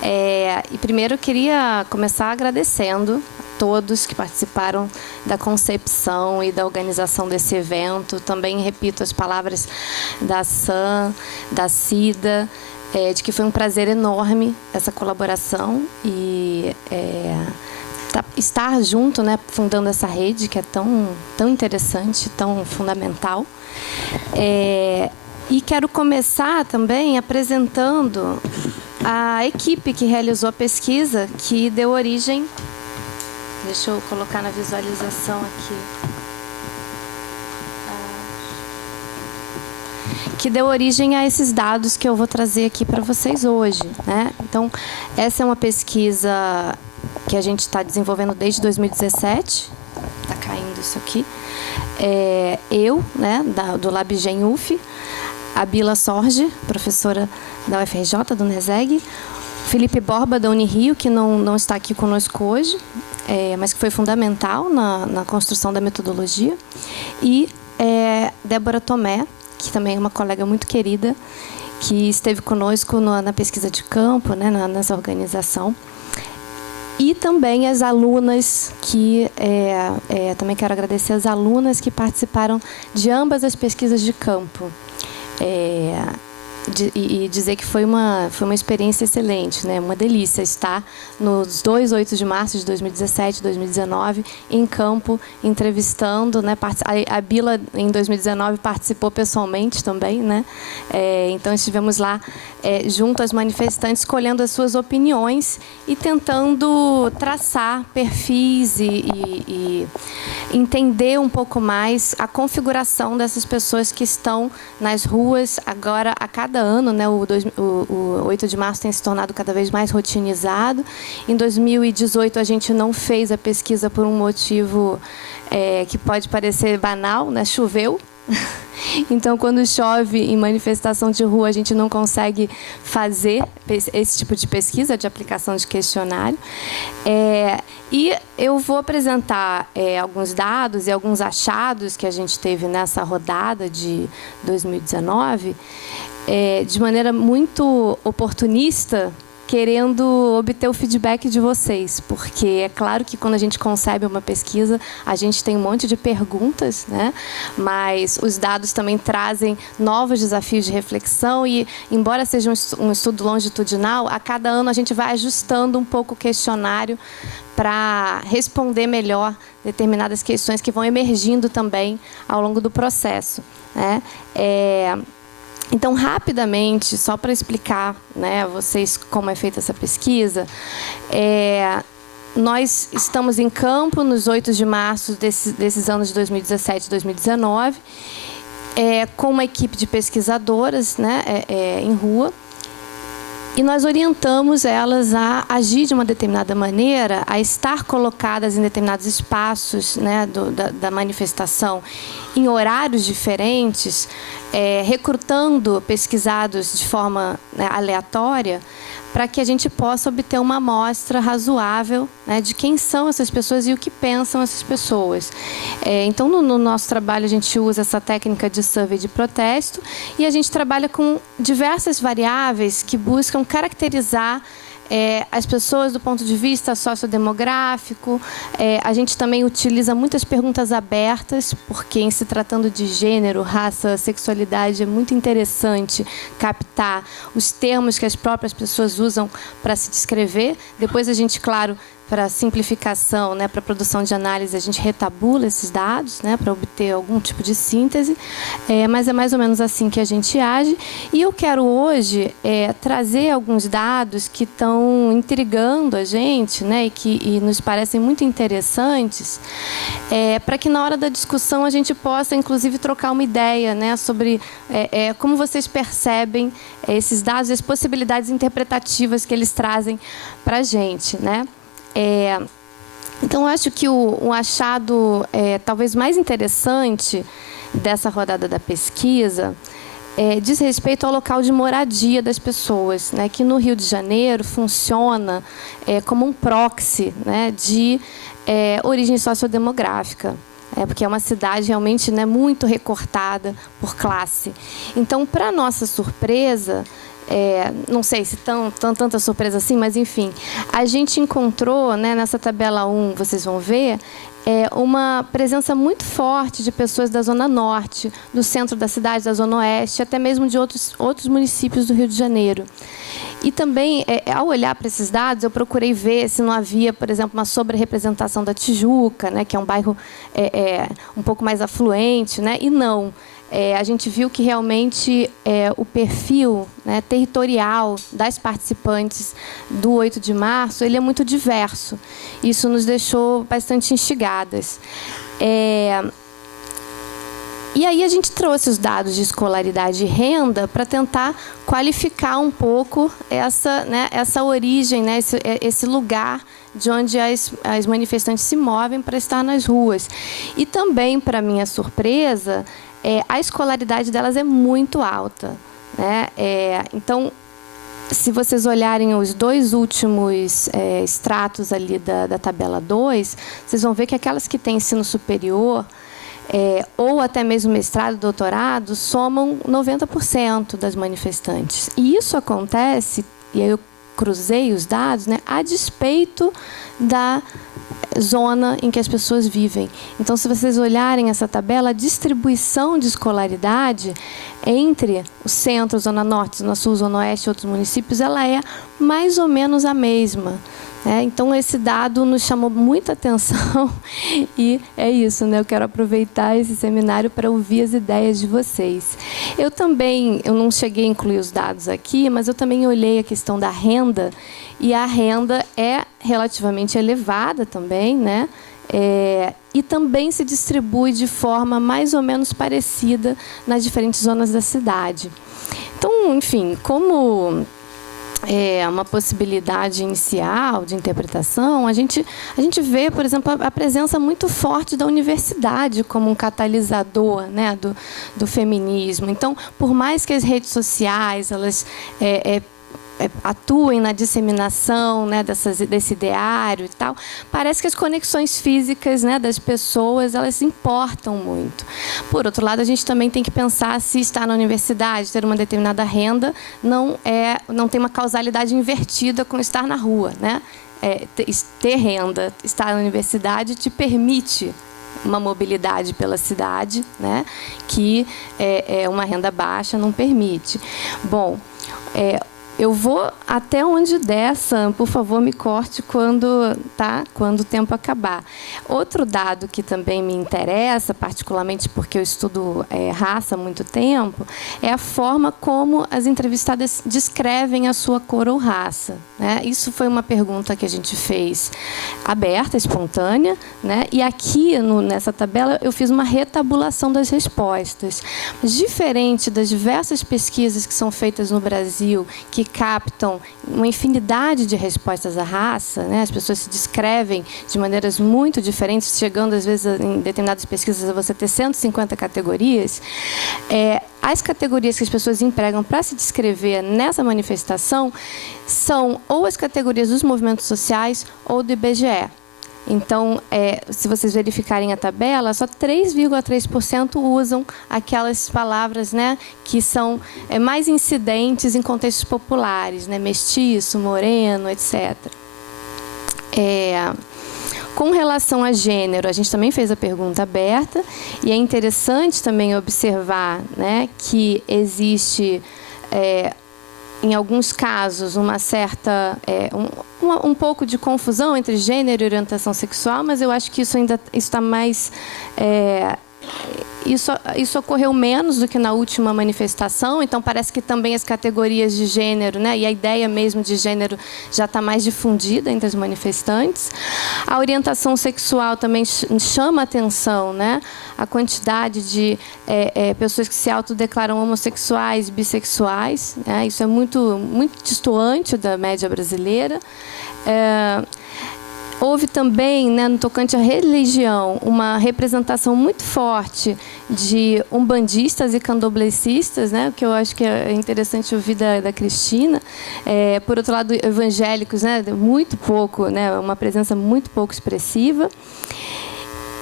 E primeiro eu queria começar agradecendo a todos que participaram da concepção e da organização desse evento. Também repito as palavras da Sam, da Cida, de que foi um prazer enorme essa colaboração e estar junto, né, fundando essa rede que é tão interessante, tão fundamental. E quero começar também apresentando a equipe que realizou a pesquisa, que deu origem... Deixa eu colocar na visualização aqui. Que deu origem a esses dados que eu vou trazer aqui para vocês hoje, né? Então, essa é uma pesquisa que a gente está desenvolvendo desde 2017. Está caindo isso aqui. Eu, né, do LabGen UF, a Bila Sorge, professora da UFRJ, do NESEG, Felipe Borba, da Unirio, que não está aqui conosco hoje, mas que foi fundamental na construção da metodologia, e Débora Tomé, que também é uma colega muito querida, que esteve conosco na pesquisa de campo, né, nessa organização. E também as alunas, que também quero agradecer as alunas que participaram de ambas as pesquisas de campo. E dizer que foi uma experiência excelente, né? Uma delícia estar nos 2 8 de março de 2017 e 2019 em campo, entrevistando, né? A Bila, em 2019, participou pessoalmente também, né? Então, estivemos lá junto às manifestantes, escolhendo as suas opiniões e tentando traçar perfis e entender um pouco mais a configuração dessas pessoas que estão nas ruas agora a cada ano, né? O 8 de março tem se tornado cada vez mais rotinizado. Em 2018, a gente não fez a pesquisa por um motivo que pode parecer banal, né? Choveu. Então, quando chove em manifestação de rua, a gente não consegue fazer esse tipo de pesquisa, de aplicação de questionário. E eu vou apresentar alguns dados e alguns achados que a gente teve nessa rodada de 2019, de maneira muito oportunista, querendo obter o feedback de vocês, porque é claro que quando a gente concebe uma pesquisa, a gente tem um monte de perguntas, né? Mas os dados também trazem novos desafios de reflexão e, embora seja um estudo longitudinal, a cada ano a gente vai ajustando um pouco o questionário para responder melhor determinadas questões que vão emergindo também ao longo do processo, né? Então, rapidamente, só para explicar, né, a vocês como é feita essa pesquisa, nós estamos em campo nos 8 de março desses anos de 2017 e 2019, com uma equipe de pesquisadoras, né, em rua, e nós orientamos elas a agir de uma determinada maneira, a estar colocadas em determinados espaços, né, da manifestação, em horários diferentes, recrutando pesquisados de forma, né, aleatória, para que a gente possa obter uma amostra razoável, né, de quem são essas pessoas e o que pensam essas pessoas. Então, no nosso trabalho, a gente usa essa técnica de survey de protesto e a gente trabalha com diversas variáveis que buscam caracterizar as pessoas do ponto de vista sociodemográfico. A gente também utiliza muitas perguntas abertas, porque em se tratando de gênero, raça, sexualidade, é muito interessante captar os termos que as próprias pessoas usam para se descrever. Depois a gente, claro, para simplificação, né, para produção de análise, a gente retabula esses dados, né, para obter algum tipo de síntese, mas é mais ou menos assim que a gente age. E eu quero hoje trazer alguns dados que estão intrigando a gente, né, e nos parecem muito interessantes, para que na hora da discussão a gente possa, inclusive, trocar uma ideia, né, sobre como vocês percebem esses dados e as possibilidades interpretativas que eles trazem para a gente, né? Então, acho que o achado talvez mais interessante dessa rodada da pesquisa diz respeito ao local de moradia das pessoas, né, que no Rio de Janeiro funciona como um proxy, né, de origem sociodemográfica. Porque é uma cidade realmente, né, muito recortada por classe. Então, para nossa surpresa, não sei se tanta surpresa assim, mas enfim, a gente encontrou, né, nessa tabela 1, vocês vão ver, uma presença muito forte de pessoas da Zona Norte, do centro da cidade, da Zona Oeste, até mesmo de outros municípios do Rio de Janeiro. E também, ao olhar para esses dados, eu procurei ver se não havia, por exemplo, uma sobre-representação da Tijuca, né, que é um bairro um pouco mais afluente, né, e não. A gente viu que realmente o perfil, né, territorial das participantes do 8 de março ele é muito diverso. Isso nos deixou bastante instigadas. E aí a gente trouxe os dados de escolaridade e renda para tentar qualificar um pouco essa origem, né, esse lugar de onde as manifestantes se movem para estar nas ruas. E também, para minha surpresa, a escolaridade delas é muito alta, né? Então, se vocês olharem os dois últimos extratos ali da tabela 2, vocês vão ver que aquelas que têm ensino superior, ou até mesmo mestrado, doutorado, somam 90% das manifestantes. E isso acontece, e aí eu cruzei os dados, né, a despeito da zona em que as pessoas vivem. Então, se vocês olharem essa tabela, a distribuição de escolaridade entre o centro, Zona Norte, Zona Sul, Zona Oeste e outros municípios, ela é mais ou menos a mesma. Então, esse dado nos chamou muita atenção e é isso, né? Eu quero aproveitar esse seminário para ouvir as ideias de vocês. Eu não cheguei a incluir os dados aqui, mas eu também olhei a questão da renda, e a renda é relativamente elevada também, né? E também se distribui de forma mais ou menos parecida nas diferentes zonas da cidade. Então, enfim, como uma possibilidade inicial de interpretação, a gente vê, por exemplo, a presença muito forte da universidade como um catalisador, né, do feminismo. Então, por mais que as redes sociais elas atuem na disseminação, né, desse ideário e tal, parece que as conexões físicas, né, das pessoas, elas importam muito. Por outro lado, a gente também tem que pensar se estar na universidade, ter uma determinada renda, não tem uma causalidade invertida com estar na rua, né? Ter renda, estar na universidade te permite uma mobilidade pela cidade, né, que uma renda baixa não permite. Bom, eu vou até onde der, Sam, por favor, me corte quando o tempo acabar. Outro dado que também me interessa, particularmente porque eu estudo raça há muito tempo, é a forma como as entrevistadas descrevem a sua cor ou raça, né? Isso foi uma pergunta que a gente fez aberta, espontânea, né? E aqui, nessa tabela, eu fiz uma retabulação das respostas. Diferente das diversas pesquisas que são feitas no Brasil, que captam uma infinidade de respostas à raça, né? As pessoas se descrevem de maneiras muito diferentes, chegando, às vezes, em determinadas pesquisas, a você ter 150 categorias. As categorias que as pessoas empregam para se descrever nessa manifestação são ou as categorias dos movimentos sociais ou do IBGE. Então, se vocês verificarem a tabela, só 3,3% usam aquelas palavras, né, que são mais incidentes em contextos populares, né, mestiço, moreno, etc. Com relação a gênero, a gente também fez a pergunta aberta, e é interessante também observar, né, que existe, em alguns casos, uma certa, um pouco de confusão entre gênero e orientação sexual, mas eu acho que isso ainda está mais... Isso ocorreu menos do que na última manifestação, então parece que também as categorias de gênero, né, e a ideia mesmo de gênero já está mais difundida entre os manifestantes. A orientação sexual também chama atenção, né, a quantidade de pessoas que se autodeclaram homossexuais, bissexuais, né, isso é muito, muito distoante da média brasileira. Houve também, né, no tocante à religião, uma representação muito forte de umbandistas e candoblecistas, né, que eu acho que é interessante ouvir da Cristina. Por outro lado, evangélicos, né, muito pouco, né, uma presença muito pouco expressiva.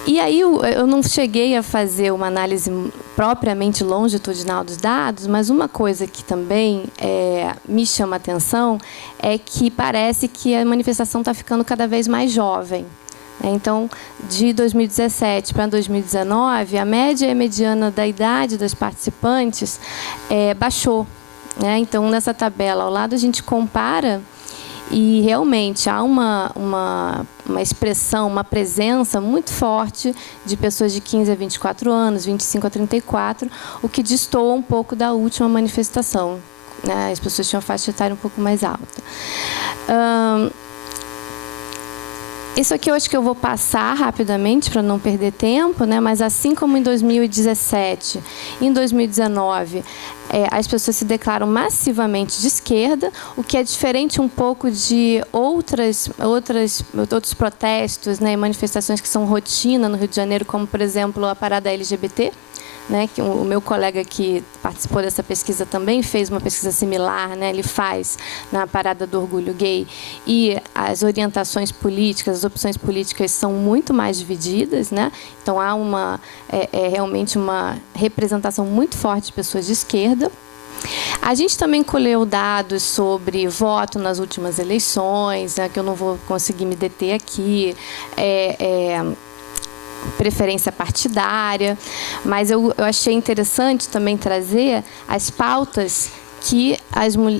E aí eu não cheguei a fazer uma análise propriamente longitudinal dos dados, mas uma coisa que também me chama a atenção é que parece que a manifestação está ficando cada vez mais jovem. Então, de 2017 para 2019, a média e a mediana da idade dos participantes baixou. Então, nessa tabela ao lado, a gente compara. E, realmente, há uma expressão, uma presença muito forte de pessoas de 15 a 24 anos, 25 a 34, o que destoa um pouco da última manifestação, né? As pessoas tinham faixa etária um pouco mais alta. Isso aqui eu acho que eu vou passar rapidamente para não perder tempo, né? Mas assim como em 2017, em 2019, as pessoas se declaram massivamente de esquerda, o que é diferente um pouco de outros protestos, né, manifestações que são rotina no Rio de Janeiro, como, por exemplo, a parada LGBT. Né, que o meu colega que participou dessa pesquisa também fez uma pesquisa similar, né, ele faz na parada do orgulho gay, e as orientações políticas, as opções políticas são muito mais divididas, né, então há realmente uma representação muito forte de pessoas de esquerda. A gente também colheu dados sobre voto nas últimas eleições, né, que eu não vou conseguir me deter aqui, preferência partidária, mas eu achei interessante também trazer as pautas que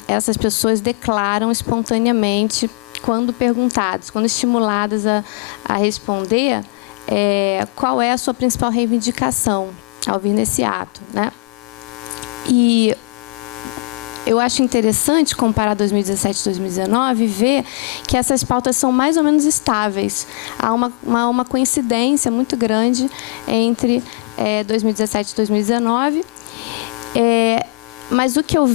essas pessoas declaram espontaneamente quando perguntadas, quando estimuladas a responder qual é a sua principal reivindicação ao vir nesse ato, né? E eu acho interessante comparar 2017 e 2019 e ver que essas pautas são mais ou menos estáveis. Há uma coincidência muito grande entre 2017 e 2019. Mas o que eu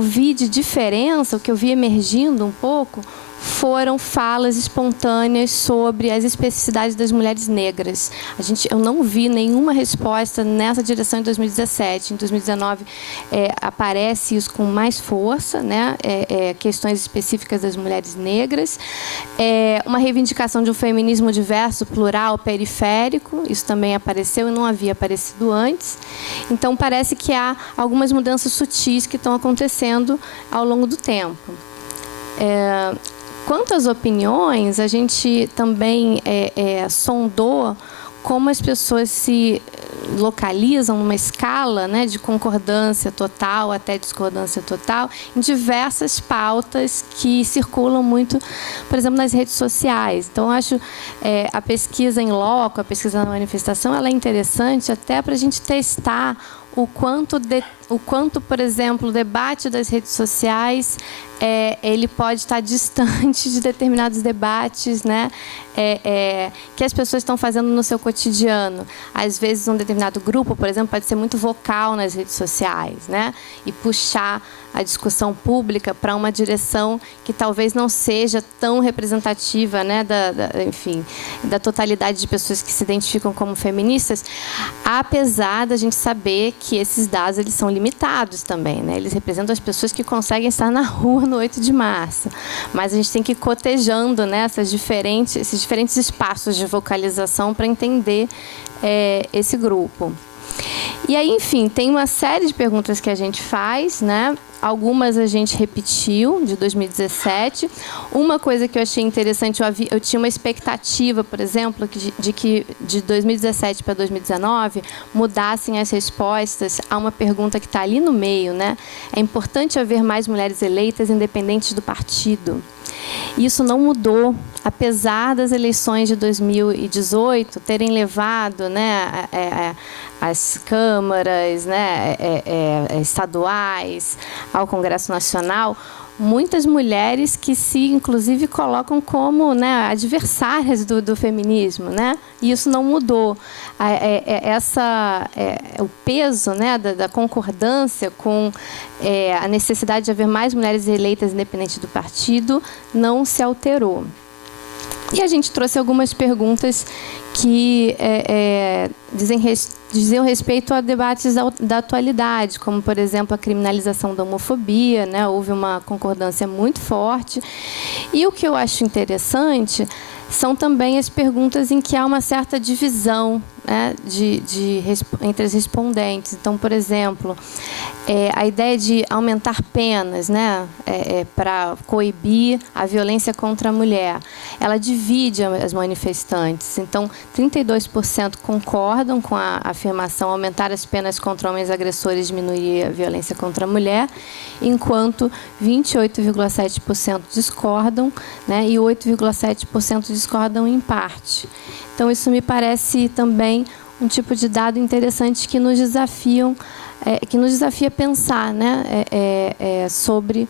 vi de diferença, o que eu vi emergindo um pouco, foram falas espontâneas sobre as especificidades das mulheres negras. Eu não vi nenhuma resposta nessa direção em 2017. Em 2019, aparece isso com mais força, né? Questões específicas das mulheres negras. Uma reivindicação de um feminismo diverso, plural, periférico. Isso também apareceu e não havia aparecido antes. Então, parece que há algumas mudanças sutis que estão acontecendo ao longo do tempo. Quanto às opiniões, a gente também sondou como as pessoas se localizam numa escala, né, de concordância total até discordância total em diversas pautas que circulam muito, por exemplo, nas redes sociais. Então, eu acho a pesquisa em loco, a pesquisa na manifestação, ela é interessante até para a gente testar o quanto, por exemplo, o debate das redes sociais ele pode estar distante de determinados debates, né, que as pessoas estão fazendo no seu cotidiano. Às vezes, um determinado grupo, por exemplo, pode ser muito vocal nas redes sociais, né, e puxar a discussão pública para uma direção que talvez não seja tão representativa, né, enfim, da totalidade de pessoas que se identificam como feministas, apesar da gente saber que esses dados eles são limitados também, né? Eles representam as pessoas que conseguem estar na rua no 8 de março. Mas a gente tem que ir cotejando, né, esses diferentes espaços de vocalização para entender esse grupo. E aí, enfim, tem uma série de perguntas que a gente faz, né? Algumas a gente repetiu, de 2017. Uma coisa que eu achei interessante, eu tinha uma expectativa, por exemplo, de que de 2017 para 2019 mudassem as respostas a uma pergunta que está ali no meio, né? É importante haver mais mulheres eleitas independentes do partido. Isso não mudou, apesar das eleições de 2018 terem levado, né, as câmaras, né, estaduais, ao Congresso Nacional, muitas mulheres que se, inclusive, colocam como, né, adversárias do feminismo, né? E isso não mudou. O peso, né, da concordância com a necessidade de haver mais mulheres eleitas independente do partido não se alterou. E a gente trouxe algumas perguntas que diziam respeito a debates da atualidade, como, por exemplo, a criminalização da homofobia, né? Houve uma concordância muito forte. E o que eu acho interessante são também as perguntas em que há uma certa divisão, né, entre as respondentes. Então, por exemplo, a ideia de aumentar penas, né, para coibir a violência contra a mulher, ela divide as manifestantes. Então, 32% concordam com a afirmação aumentar as penas contra homens agressores, diminuir a violência contra a mulher, enquanto 28,7% discordam, né, e 8,7% discordam em parte. Então, isso me parece também um tipo de dado interessante que nos desafia a pensar, né, sobre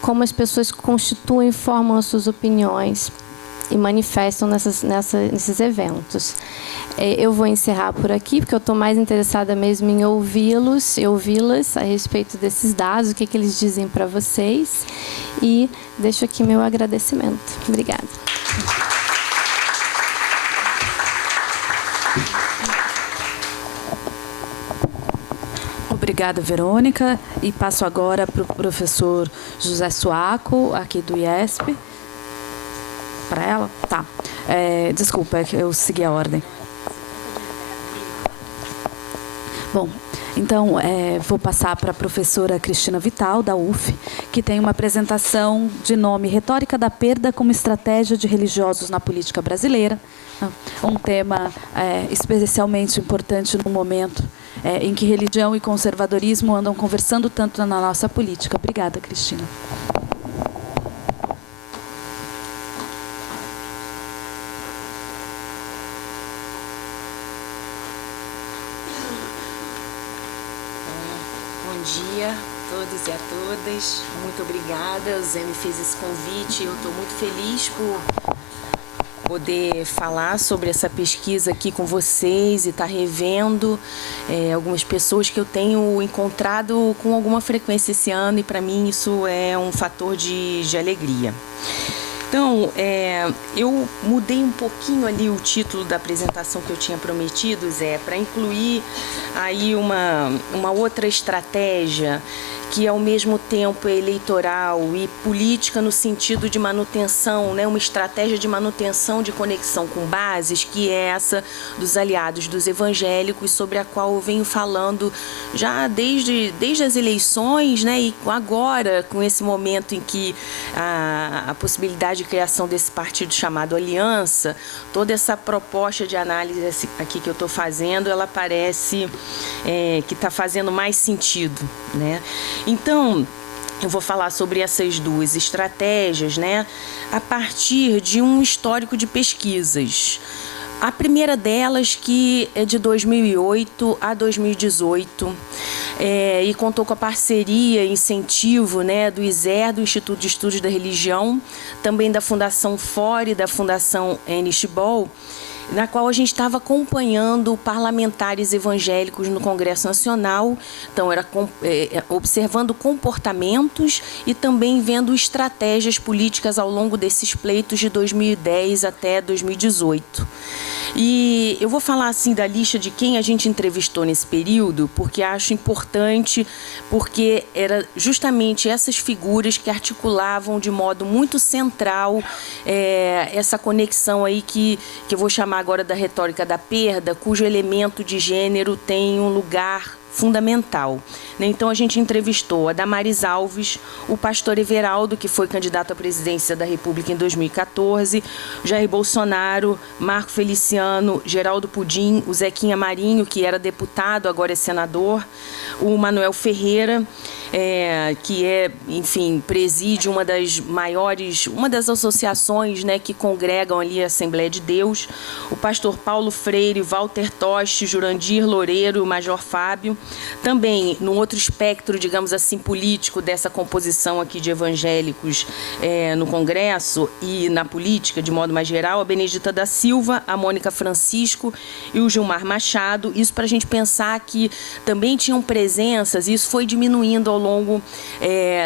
como as pessoas constituem e formam as suas opiniões e manifestam nesses eventos. Eu vou encerrar por aqui, porque eu estou mais interessada mesmo em ouvi-las a respeito desses dados, o que eles dizem para vocês. E deixo aqui meu agradecimento. Obrigada. Obrigada, Verônica. E passo agora para o professor José Suaco, aqui do IESP. Para ela? Tá. Desculpa, eu segui a ordem. Bom, então, vou passar para a professora Cristina Vital, da UF, que tem uma apresentação de nome Retórica da Perda como Estratégia de Religiosos na Política Brasileira. Um tema especialmente importante no momento em que religião e conservadorismo andam conversando tanto na nossa política. Obrigada, Cristina. Bom dia a todos e a todas. Muito obrigada. O Zé me fez esse convite. Eu estou muito feliz por poder falar sobre essa pesquisa aqui com vocês e estar revendo algumas pessoas que eu tenho encontrado com alguma frequência esse ano, e para mim isso é um fator de alegria. Então, eu mudei um pouquinho ali o título da apresentação que eu tinha prometido, Zé, para incluir aí uma outra estratégia que ao mesmo tempo é eleitoral e política no sentido de manutenção, né, uma estratégia de manutenção de conexão com bases, que é essa dos aliados dos evangélicos, sobre a qual eu venho falando já desde as eleições, né, e agora com esse momento em que a possibilidade de criação desse partido chamado Aliança, toda essa proposta de análise aqui que eu estou fazendo, ela parece que está fazendo mais sentido, né? Então, eu vou falar sobre essas duas estratégias, né, a partir de um histórico de pesquisas. A primeira delas, que é de 2008 a 2018, e contou com a parceria e incentivo, né, do ISER, do Instituto de Estudos da Religião, também da Fundação Fore e da Fundação N.H. na qual a gente estava acompanhando parlamentares evangélicos no Congresso Nacional. Então, era observando comportamentos e também vendo estratégias políticas ao longo desses pleitos de 2010 até 2018. E eu vou falar assim da lista de quem a gente entrevistou nesse período, porque acho importante, porque era justamente essas figuras que articulavam de modo muito central essa conexão aí que eu vou chamar agora da retórica da perda, cujo elemento de gênero tem um lugar fundamental. Então, a gente entrevistou a Damares Alves, o pastor Everaldo, que foi candidato à presidência da República em 2014, Jair Bolsonaro, Marco Feliciano, Geraldo Pudim, o Zequinha Marinho, que era deputado, agora é senador, o Manuel Ferreira, que enfim, preside uma das associações, né, que congregam ali a Assembleia de Deus, o pastor Paulo Freire, Walter Toste, Jurandir Loureiro, o Major Fábio. Também, no outro espectro, digamos assim, político dessa composição aqui de evangélicos no Congresso e na política, de modo mais geral, a Benedita da Silva, a Mônica Francisco e o Gilmar Machado. Isso para a gente pensar que também tinham presenças, e isso foi diminuindo ao longo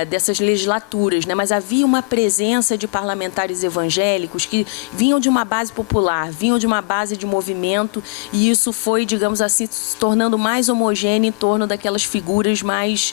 dessas legislaturas, né? Mas havia uma presença de parlamentares evangélicos que vinham de uma base popular, vinham de uma base de movimento, e isso foi, digamos assim, se tornando mais homogêneo em torno daquelas figuras mais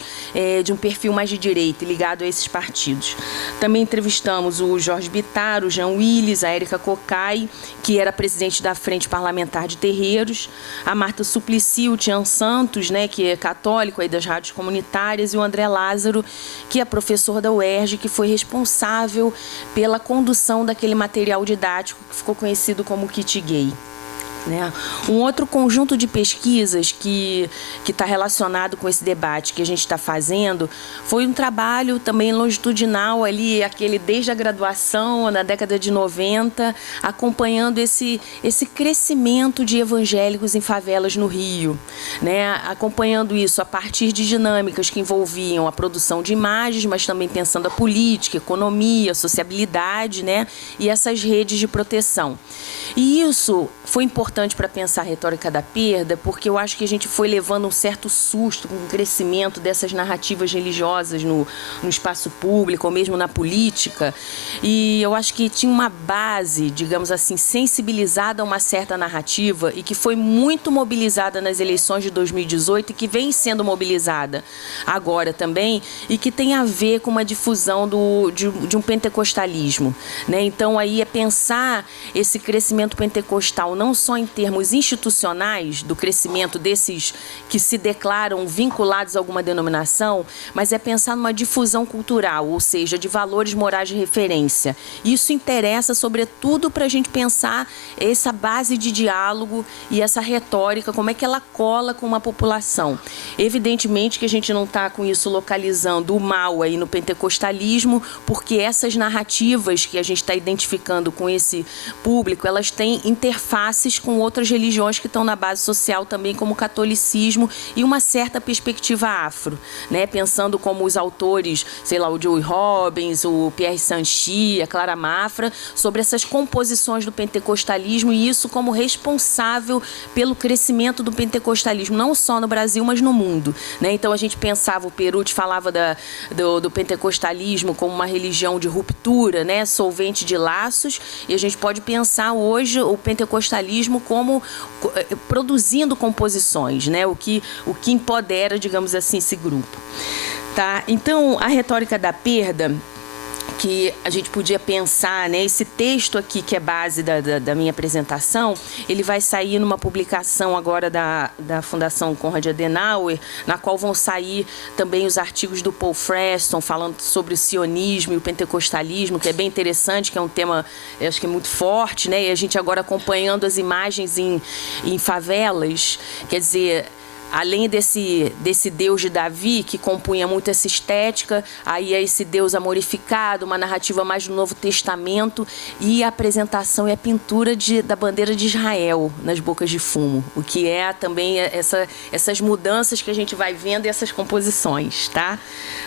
de um perfil mais de direita, ligado a esses partidos. Também entrevistamos o Jorge Bittar, o Jean Willis, a Érica Cocai, que era presidente da Frente Parlamentar de Terreiros, a Marta Suplicy, o Tian Santos, né, que é católico aí das rádios comunitárias, e o André Lázaro, que é professor da UERJ, que foi responsável pela condução daquele material didático que ficou conhecido como Kit Gay. Um outro conjunto de pesquisas que está relacionado com esse debate que a gente está fazendo foi um trabalho também longitudinal ali, aquele desde a graduação, na década de 90, acompanhando esse crescimento de evangélicos em favelas no Rio, acompanhando isso a partir de dinâmicas que envolviam a produção de imagens, mas também pensando a política, economia, sociabilidade, e essas redes de proteção. E isso foi importante para pensar a retórica da perda, porque eu acho que a gente foi levando um certo susto com o crescimento dessas narrativas religiosas no espaço público, ou mesmo na política, e eu acho que tinha uma base, digamos assim, sensibilizada a uma certa narrativa e que foi muito mobilizada nas eleições de 2018 e que vem sendo mobilizada agora também, e que tem a ver com uma difusão de um pentecostalismo. Então, aí é pensar esse crescimento pentecostal não só em termos institucionais, do crescimento desses que se declaram vinculados a alguma denominação, mas é pensar numa difusão cultural, ou seja, de valores morais de referência. Isso interessa, sobretudo, para a gente pensar essa base de diálogo e essa retórica, como é que ela cola com uma população. Evidentemente que a gente não está com isso localizando o mal aí no pentecostalismo, porque essas narrativas que a gente está identificando com esse público, elas têm interfaces com outras religiões que estão na base social também, como o catolicismo e uma certa perspectiva afro, pensando como os autores, sei lá, o Joey Robbins, o Pierre Sanchi, a Clara Mafra, sobre essas composições do pentecostalismo, e isso como responsável pelo crescimento do pentecostalismo, não só no Brasil, mas no mundo. Então, a gente pensava, o Perucci falava do pentecostalismo como uma religião de ruptura, solvente de laços, e a gente pode pensar hoje o pentecostalismo como produzindo composições, o que empodera, digamos assim, esse grupo. Então, a retórica da perda, que a gente podia pensar, esse texto aqui, que é base da minha apresentação, ele vai sair numa publicação agora da Fundação Konrad Adenauer, na qual vão sair também os artigos do Paul Freston, falando sobre o sionismo e o pentecostalismo, que é bem interessante, que é um tema, eu acho que é muito forte, e a gente agora acompanhando as imagens em favelas, quer dizer, além desse Deus de Davi, que compunha muito essa estética, aí é esse Deus amorificado, uma narrativa mais do Novo Testamento, e a apresentação e a pintura da bandeira de Israel nas bocas de fumo, o que é também essas mudanças que a gente vai vendo e essas composições, tá?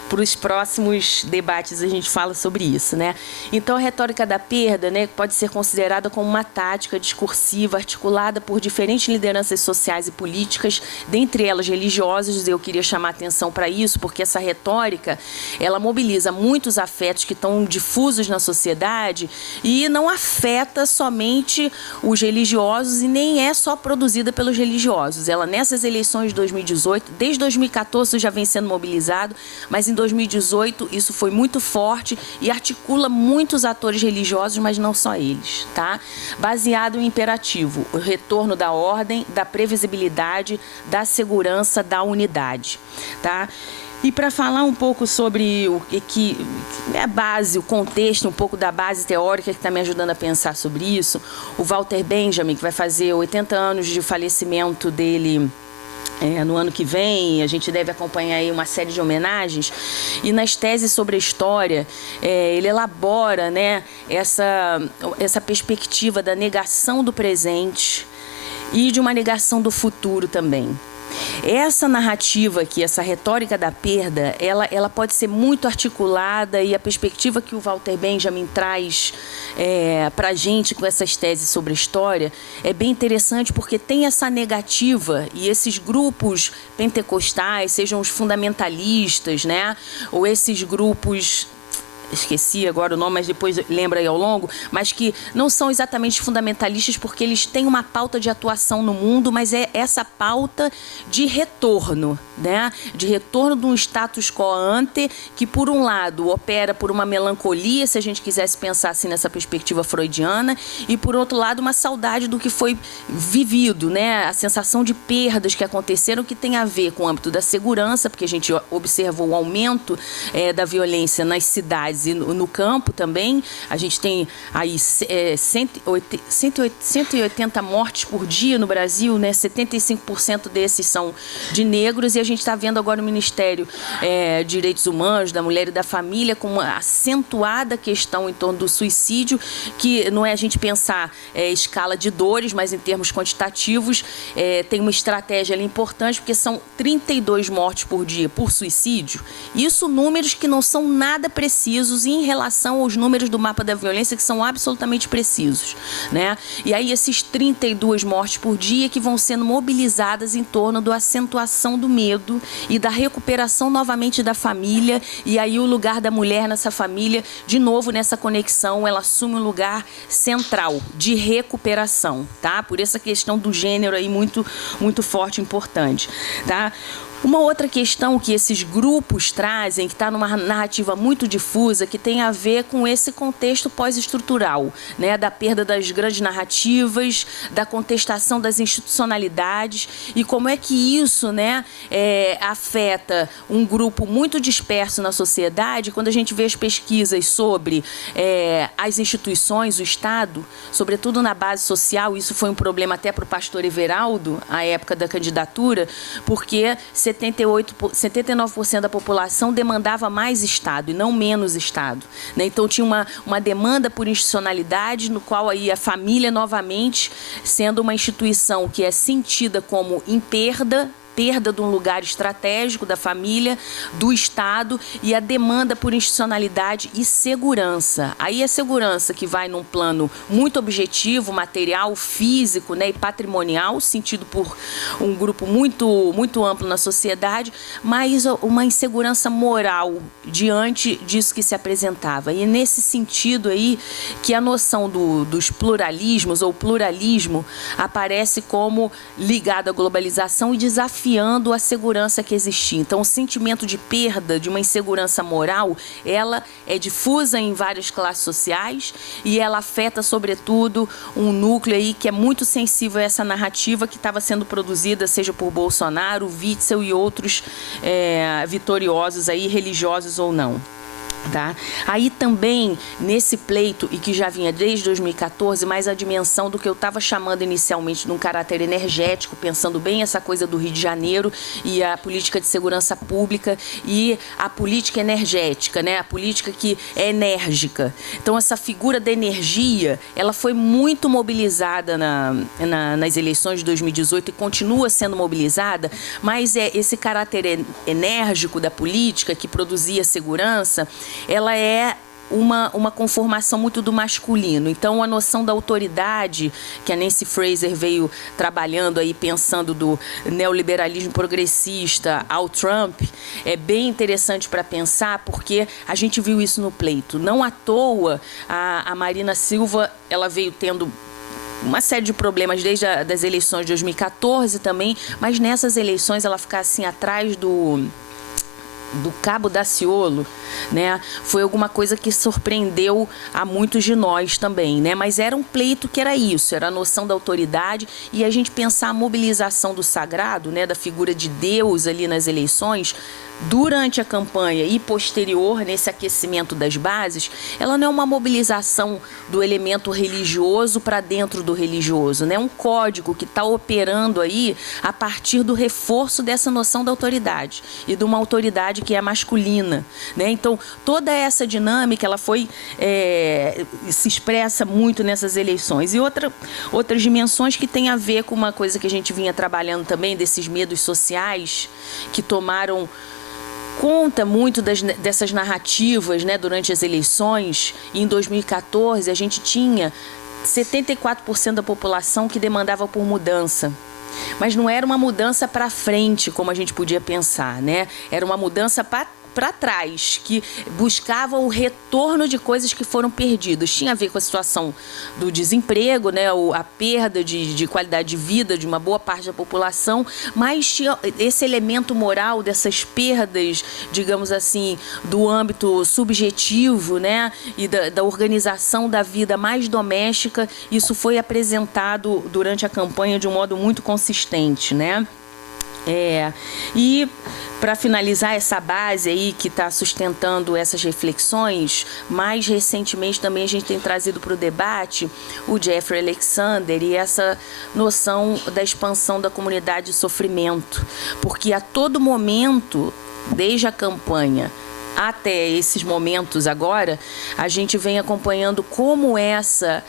Para os próximos debates a gente fala sobre isso, né? Então, a retórica da perda, né, pode ser considerada como uma tática discursiva articulada por diferentes lideranças sociais e políticas, dentre elas religiosas. Eu queria chamar a atenção para isso, porque essa retórica, ela mobiliza muitos afetos que estão difusos na sociedade e não afeta somente os religiosos e nem é só produzida pelos religiosos. Ela, nessas eleições de 2018, desde 2014 já vem sendo mobilizado, mas em 2018 isso foi muito forte e articula muitos atores religiosos, mas não só eles, tá? Baseado em imperativo, o retorno da ordem, da previsibilidade, da segurança, da unidade, tá? E para falar um pouco sobre o que é a base, o contexto, um pouco da base teórica que está me ajudando a pensar sobre isso, o Walter Benjamin, que vai fazer 80 anos de falecimento dele no ano que vem, a gente deve acompanhar aí uma série de homenagens, e nas teses sobre a história, ele elabora, né, essa perspectiva da negação do presente e de uma negação do futuro também. Essa narrativa aqui, essa retórica da perda, ela pode ser muito articulada, e a perspectiva que o Walter Benjamin traz para a gente com essas teses sobre a história é bem interessante, porque tem essa negativa, e esses grupos pentecostais, sejam os fundamentalistas, né, ou esses grupos... esqueci agora o nome, mas depois lembra aí ao longo, mas que não são exatamente fundamentalistas, porque eles têm uma pauta de atuação no mundo, mas é essa pauta de retorno, né? De retorno de um status quo ante, que por um lado opera por uma melancolia, se a gente quisesse pensar assim nessa perspectiva freudiana, e por outro lado uma saudade do que foi vivido, né? A sensação de perdas que aconteceram, que tem a ver com o âmbito da segurança, porque a gente observou o aumento da violência nas cidades e no campo também. A gente tem aí 180 mortes por dia no Brasil, né? 75% desses são de negros, e a gente está vendo agora o Ministério de Direitos Humanos, da Mulher e da Família, com uma acentuada questão em torno do suicídio, que não é a gente pensar escala de dores, mas em termos quantitativos, tem uma estratégia ali importante, porque são 32 mortes por dia por suicídio. Isso números que não são nada precisos em relação aos números do mapa da violência, que são absolutamente precisos, né? E aí esses 32 mortes por dia que vão sendo mobilizadas em torno da acentuação do medo e da recuperação novamente da família, e aí o lugar da mulher nessa família, de novo nessa conexão, ela assume um lugar central de recuperação, tá? Por essa questão do gênero aí muito, muito forte e importante, tá? Uma outra questão que esses grupos trazem, que está numa narrativa muito difusa, que tem a ver com esse contexto pós-estrutural, né, da perda das grandes narrativas, da contestação das institucionalidades, e como é que isso, né, afeta um grupo muito disperso na sociedade. Quando a gente vê as pesquisas sobre as instituições, o Estado, sobretudo na base social, isso foi um problema até para o pastor Everaldo, à época da candidatura, porque 79% da população demandava mais Estado e não menos Estado, né? Então tinha uma demanda por institucionalidade, no qual aí a família novamente sendo uma instituição que é sentida como em perda de um lugar estratégico da família, do Estado, e a demanda por institucionalidade e segurança. Aí a segurança que vai num plano muito objetivo, material, físico, né, e patrimonial, sentido por um grupo muito, muito amplo na sociedade, mas uma insegurança moral diante disso que se apresentava. E é nesse sentido aí que a noção dos pluralismos ou pluralismo aparece como ligado à globalização e desafiando a segurança que existia. Então, o sentimento de perda, de uma insegurança moral, ela é difusa em várias classes sociais, e ela afeta, sobretudo, um núcleo aí que é muito sensível a essa narrativa que estava sendo produzida, seja por Bolsonaro, Witzel e outros vitoriosos aí, religiosos ou não. Tá? Aí também, nesse pleito, e que já vinha desde 2014, mais a dimensão do que eu estava chamando inicialmente de um caráter energético, pensando bem essa coisa do Rio de Janeiro e a política de segurança pública e a política energética, né? A política que é enérgica. Então, essa figura da energia, ela foi muito mobilizada nas eleições de 2018 e continua sendo mobilizada, mas esse caráter enérgico da política que produzia segurança, ela é uma conformação muito do masculino. Então, a noção da autoridade, que a Nancy Fraser veio trabalhando aí, pensando do neoliberalismo progressista ao Trump, é bem interessante para pensar, porque a gente viu isso no pleito. Não à toa, a Marina Silva, ela veio tendo uma série de problemas desde as eleições de 2014 também, mas nessas eleições ela ficar assim atrás do Cabo Daciolo, né? Foi alguma coisa que surpreendeu a muitos de nós também, né? Mas era um pleito que era isso, era a noção da autoridade e a gente pensar a mobilização do sagrado, né? Da figura de Deus ali nas eleições, durante a campanha e posterior, nesse aquecimento das bases, ela não é uma mobilização do elemento religioso para dentro do religioso, né? É um código que está operando aí a partir do reforço dessa noção da autoridade e de uma autoridade que é masculina, né? Então, toda essa dinâmica, ela foi, se expressa muito nessas eleições. E outras dimensões que tem a ver com uma coisa que a gente vinha trabalhando também, desses medos sociais que tomaram conta muito dessas narrativas, né, durante as eleições. Em 2014, a gente tinha 74% da população que demandava por mudança. Mas não era uma mudança para frente, como a gente podia pensar, né? Era uma mudança para trás, que buscava o retorno de coisas que foram perdidas. Tinha a ver com a situação do desemprego, né, a perda de qualidade de vida de uma boa parte da população, mas tinha esse elemento moral dessas perdas, digamos assim, do âmbito subjetivo, né, e da organização da vida mais doméstica. Isso foi apresentado durante a campanha de um modo muito consistente, né? E para finalizar essa base aí que está sustentando essas reflexões, mais recentemente também a gente tem trazido para o debate o Jeffrey Alexander e essa noção da expansão da comunidade de sofrimento, porque a todo momento, desde a campanha até esses momentos agora, a gente vem acompanhando como essa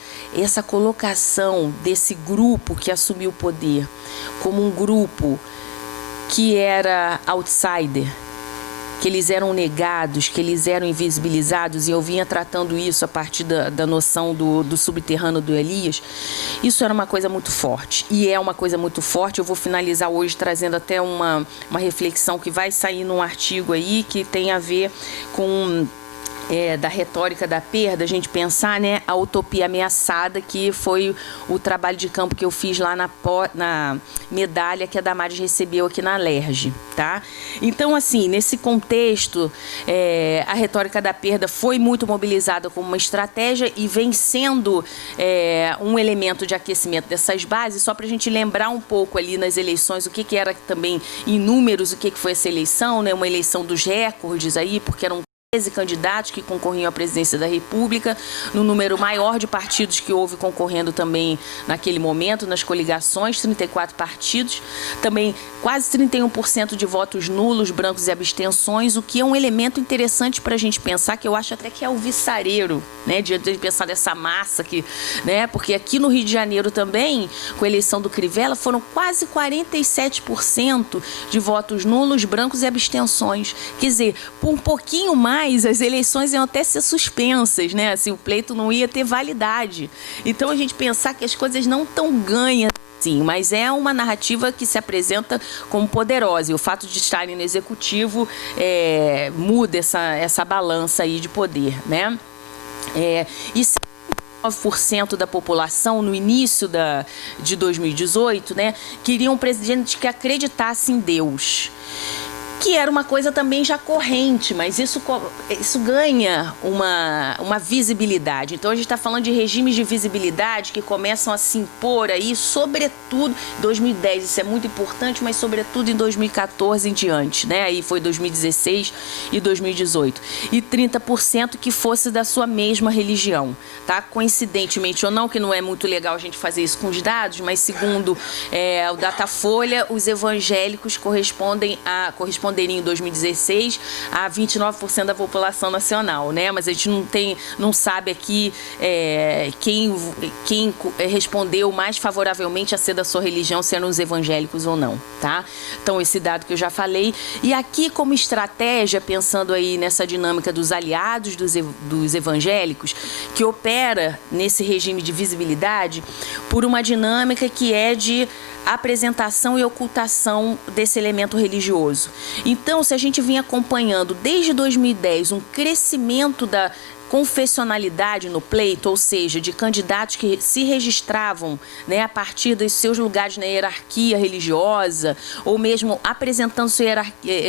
colocação desse grupo que assumiu o poder, como um grupo que era outsider, que eles eram negados, que eles eram invisibilizados, e eu vinha tratando isso a partir da noção do subterrâneo do Elias. Isso era uma coisa muito forte, e é uma coisa muito forte. Eu vou finalizar hoje trazendo até uma reflexão que vai sair num artigo aí, que tem a ver com da retórica da perda, a gente pensar, né, a utopia ameaçada, que foi o trabalho de campo que eu fiz lá na medalha que a Damares recebeu aqui na LERJ, tá? Então, assim, nesse contexto, a retórica da perda foi muito mobilizada como uma estratégia e vem sendo um elemento de aquecimento dessas bases, só para a gente lembrar um pouco ali nas eleições o que era também em números, o que foi essa eleição, né? Uma eleição dos recordes aí, porque eram 13 candidatos que concorriam à presidência da República, no número maior de partidos que houve concorrendo também naquele momento, nas coligações, 34 partidos, também quase 31% de votos nulos, brancos e abstenções, o que é um elemento interessante para a gente pensar, que eu acho até que é alvissareiro, né, diante de pensar dessa massa aqui, né, porque aqui no Rio de Janeiro também, com a eleição do Crivella, foram quase 47% de votos nulos, brancos e abstenções. Quer dizer, por um pouquinho mais, as eleições iam até ser suspensas, né? Assim, o pleito não ia ter validade. Então, a gente pensar que as coisas não estão ganhas, sim, mas é uma narrativa que se apresenta como poderosa. E o fato de estarem no executivo muda essa balança aí de poder, né? E 9% da população, no início de 2018, né, queriam um presidente que acreditasse em Deus. que era uma coisa também já corrente, mas isso ganha uma visibilidade. Então, a gente está falando de regimes de visibilidade que começam a se impor aí, sobretudo em 2010, isso é muito importante, mas sobretudo em 2014 em diante, né? Aí foi 2016 e 2018. E 30% que fosse da sua mesma religião, tá? Coincidentemente ou não, que não é muito legal a gente fazer isso com os dados, mas segundo o Datafolha, os evangélicos corresponderiam em 2016 a 29% da população nacional, né? Mas a gente não sabe aqui quem respondeu mais favoravelmente a ser da sua religião, sendo os evangélicos ou não, tá? Então, esse dado que eu já falei. E aqui, como estratégia, pensando aí nessa dinâmica dos aliados dos evangélicos, que opera nesse regime de visibilidade por uma dinâmica que é de apresentação e ocultação desse elemento religioso. Então, se a gente vinha acompanhando desde 2010 um crescimento da confessionalidade no pleito, ou seja, de candidatos que se registravam, né, a partir dos seus lugares na hierarquia religiosa, ou mesmo apresentando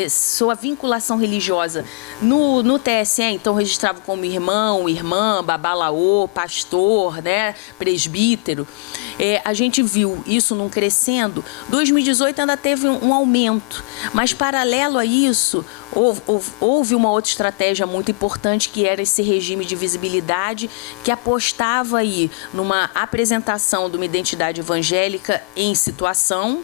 sua vinculação religiosa no TSE, então registravam como irmão, irmã, babalaô, pastor, né, presbítero. A gente viu isso num crescendo. 2018 ainda teve um aumento, mas paralelo a isso, houve uma outra estratégia muito importante, que era esse regime de visibilidade, que apostava aí numa apresentação de uma identidade evangélica em situação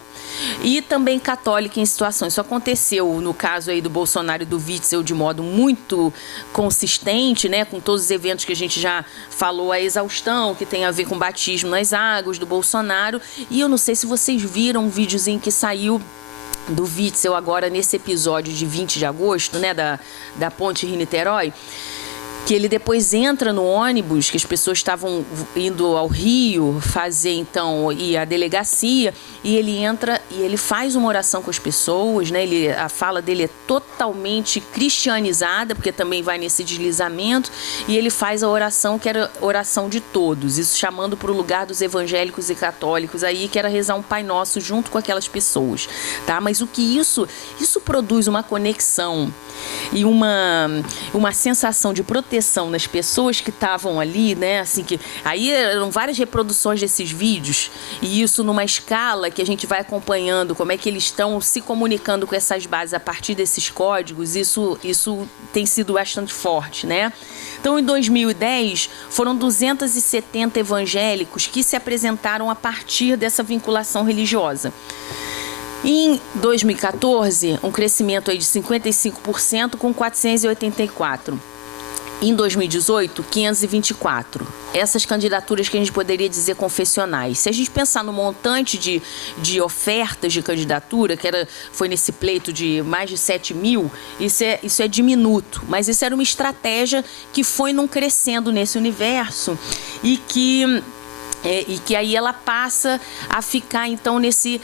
e também católica em situação. Isso aconteceu no caso aí do Bolsonaro e do Witzel de modo muito consistente, né, com todos os eventos que a gente já falou a exaustão, que tem a ver com batismo nas águas do Bolsonaro. E eu não sei se vocês viram um videozinho que saiu do Witzel agora nesse episódio de 20 de agosto, né, da Ponte Rio-Niterói, que ele depois entra no ônibus, que as pessoas estavam indo ao Rio fazer, então, e a delegacia, e ele entra e ele faz uma oração com as pessoas, né? A fala dele é totalmente cristianizada, porque também vai nesse deslizamento, e ele faz a oração que era oração de todos, isso chamando para o lugar dos evangélicos e católicos aí, que era rezar um Pai Nosso junto com aquelas pessoas, tá? Mas o que isso produz uma conexão e uma sensação de proteção nas pessoas que estavam ali, né? Assim, que aí eram várias reproduções desses vídeos, e isso numa escala que a gente vai acompanhando como é que eles estão se comunicando com essas bases a partir desses códigos. Isso tem sido bastante forte, né? Então, em 2010, foram 270 evangélicos que se apresentaram a partir dessa vinculação religiosa. Em 2014, um crescimento aí de 55%, com 484. Em 2018, 524. Essas candidaturas que a gente poderia dizer confessionais. Se a gente pensar no montante de ofertas de candidatura, foi nesse pleito de mais de 7 mil, isso é diminuto. Mas isso era uma estratégia que foi num crescendo nesse universo e que aí ela passa a ficar, então, nesse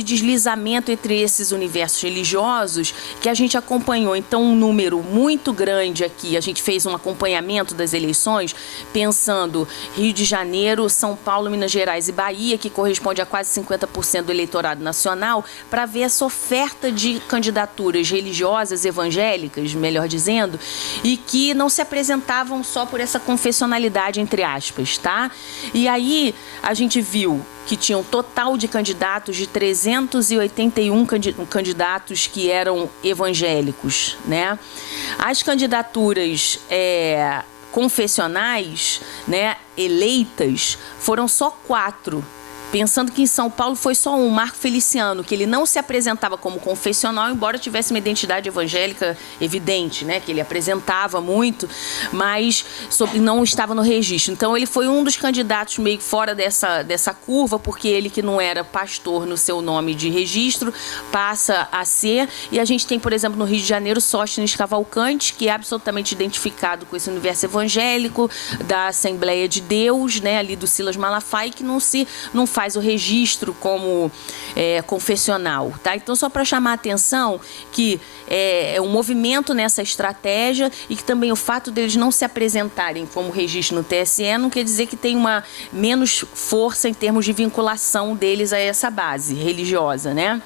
deslizamento entre esses universos religiosos que a gente acompanhou. Então, um número muito grande aqui, a gente fez um acompanhamento das eleições, pensando Rio de Janeiro, São Paulo, Minas Gerais e Bahia, que corresponde a quase 50% do eleitorado nacional, para ver essa oferta de candidaturas religiosas, evangélicas, melhor dizendo, e que não se apresentavam só por essa confessionalidade, entre aspas, tá? E aí a gente viu que tinha um total de candidatos de 381 candidatos que eram evangélicos, né? As candidaturas confessionais, né, eleitas, foram só 4. Pensando que em São Paulo foi só um, Marco Feliciano, que ele não se apresentava como confessional, embora tivesse uma identidade evangélica evidente, né, que ele apresentava muito, mas não estava no registro. Então, ele foi um dos candidatos meio fora dessa curva, porque ele, que não era pastor no seu nome de registro, passa a ser. E a gente tem, por exemplo, no Rio de Janeiro, Sóstenes Cavalcante, que é absolutamente identificado com esse universo evangélico, da Assembleia de Deus, né, ali do Silas Malafaia, que não faz o registro como confessional, tá? Então, só para chamar a atenção que é um movimento nessa estratégia, e que também o fato deles não se apresentarem como registro no TSE não quer dizer que tem uma menos força em termos de vinculação deles a essa base religiosa, né?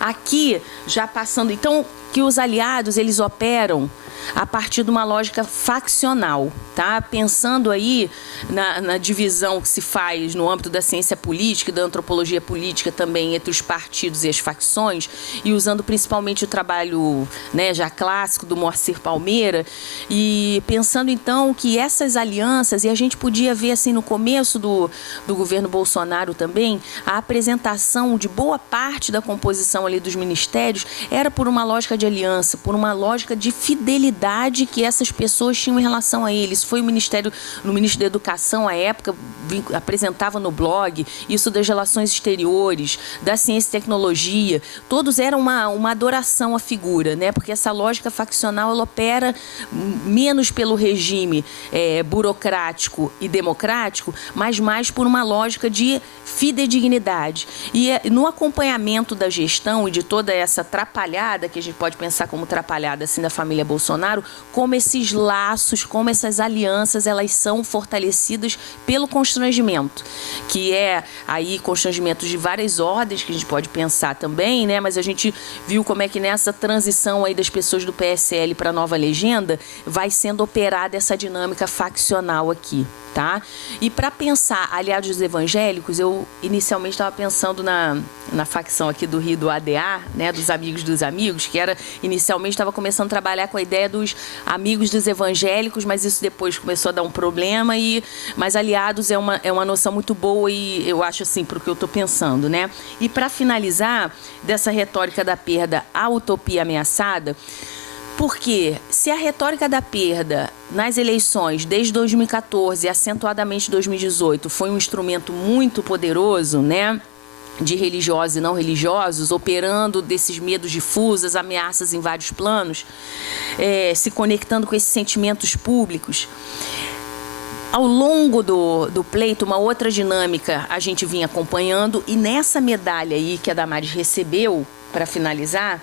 Aqui, já passando... Então, que os aliados, eles operam a partir de uma lógica faccional, tá? Pensando aí na divisão que se faz no âmbito da ciência política e da antropologia política também entre os partidos e as facções, e usando principalmente o trabalho, né, já clássico do Moacir Palmeira, e pensando então que essas alianças, e a gente podia ver assim no começo do governo Bolsonaro também, a apresentação de boa parte da composição ali dos ministérios era por uma lógica de aliança, por uma lógica de fidelidade que essas pessoas tinham em relação a eles. Foi no Ministério da Educação, à época, apresentava no blog, isso das relações exteriores, da ciência e tecnologia, todos eram uma adoração à figura, né? Porque essa lógica faccional, ela opera menos pelo regime burocrático e democrático, mas mais por uma lógica de fidedignidade. E no acompanhamento da gestão e de toda essa atrapalhada, que a gente pode pensar como atrapalhada assim da família Bolsonaro, como esses laços, como essas alianças, elas são fortalecidas pelo constrangimento, que é aí constrangimentos de várias ordens que a gente pode pensar também, né? Mas a gente viu como é que nessa transição aí das pessoas do PSL para a nova legenda vai sendo operada essa dinâmica faccional aqui, tá? E para pensar aliados dos evangélicos, eu inicialmente estava pensando na facção aqui do Rio do ADA, né, dos amigos, que era inicialmente estava começando a trabalhar com a ideia dos amigos dos evangélicos, mas isso depois começou a dar um problema, mas aliados é uma noção muito boa e eu acho assim, para o que eu estou pensando, né? E para finalizar, dessa retórica da perda à utopia ameaçada, porque se a retórica da perda nas eleições desde 2014 e acentuadamente 2018 foi um instrumento muito poderoso, né, de religiosos e não religiosos, operando desses medos difusos, ameaças em vários planos, se conectando com esses sentimentos públicos. Ao longo do pleito, uma outra dinâmica a gente vinha acompanhando, e nessa medalha aí que a Damares recebeu, para finalizar,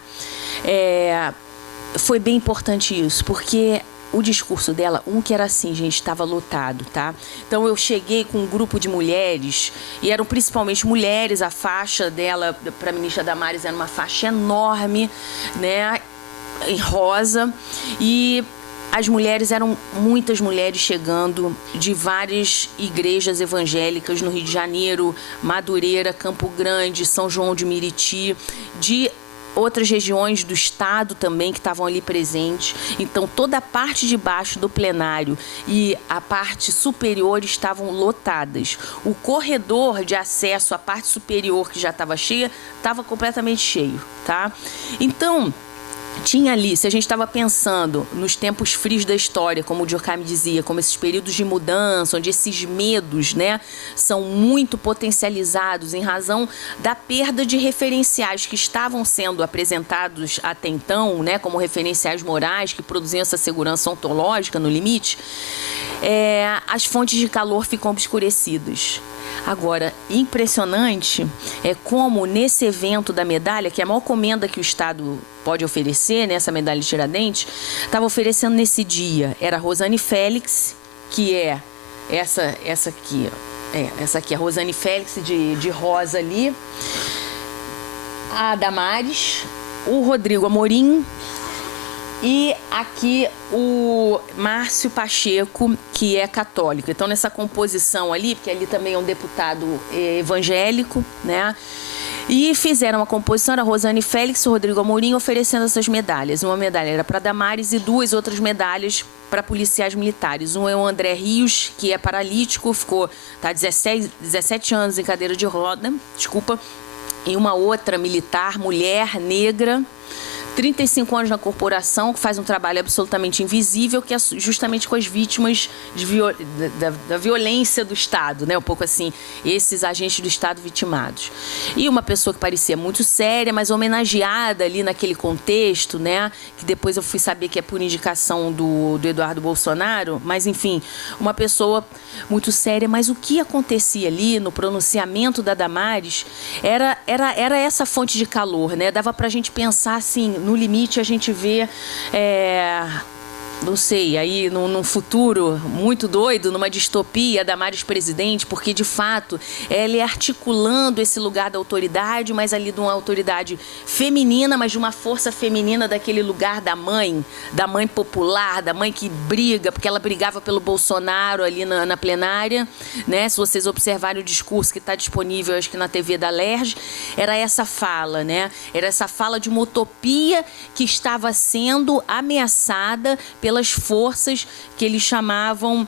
foi bem importante isso, porque o discurso dela, que era assim, gente, estava lotado, tá? Então eu cheguei com um grupo de mulheres, e eram principalmente mulheres, a faixa dela, para a ministra Damares, era uma faixa enorme, né, em rosa, e as mulheres, eram muitas mulheres chegando de várias igrejas evangélicas no Rio de Janeiro, Madureira, Campo Grande, São João de Meriti, de outras regiões do estado também que estavam ali presentes. Então, toda a parte de baixo do plenário e a parte superior estavam lotadas. O corredor de acesso à parte superior, que já estava cheia, estava completamente cheio, tá? Então, tinha ali, se a gente estava pensando nos tempos frios da história, como o Durkheim dizia, como esses períodos de mudança, onde esses medos, né, são muito potencializados em razão da perda de referenciais que estavam sendo apresentados até então, né, como referenciais morais que produziam essa segurança ontológica no limite, as fontes de calor ficam obscurecidas. Agora, impressionante é como nesse evento da medalha, que é a maior comenda que o Estado pode oferecer, né, essa medalha de Tiradentes, estava oferecendo nesse dia, era a Rosane Félix, que é essa aqui, essa aqui, a Rosane Félix de rosa ali, a Damares, o Rodrigo Amorim, e aqui o Márcio Pacheco, que é católico. Então, nessa composição ali, porque ali também é um deputado evangélico, né? E fizeram uma composição, era a Rosane Félix e o Rodrigo Amorim oferecendo essas medalhas. Uma medalha era para Damares e duas outras medalhas para policiais militares. Um é o André Rios, que é paralítico, tá 17 anos em cadeira de roda, e uma outra militar, mulher, negra, 35 anos na corporação, que faz um trabalho absolutamente invisível, que é justamente com as vítimas da violência do Estado, né? Um pouco assim, esses agentes do Estado vitimados. E uma pessoa que parecia muito séria, mas homenageada ali naquele contexto, né? Que depois eu fui saber que é por indicação do Eduardo Bolsonaro, mas enfim, uma pessoa muito séria. Mas o que acontecia ali no pronunciamento da Damares era essa fonte de calor, né? Dava pra gente pensar assim, no limite a gente vê não sei, aí num futuro muito doido, numa distopia da Damares presidente, porque de fato ela é articulando esse lugar da autoridade, mas ali de uma autoridade feminina, mas de uma força feminina daquele lugar da mãe popular, da mãe que briga, porque ela brigava pelo Bolsonaro ali na plenária, né? Se vocês observarem o discurso que está disponível, acho que na TV da LERJ, era essa fala, né? Era essa fala de uma utopia que estava sendo ameaçada pelas forças que eles chamavam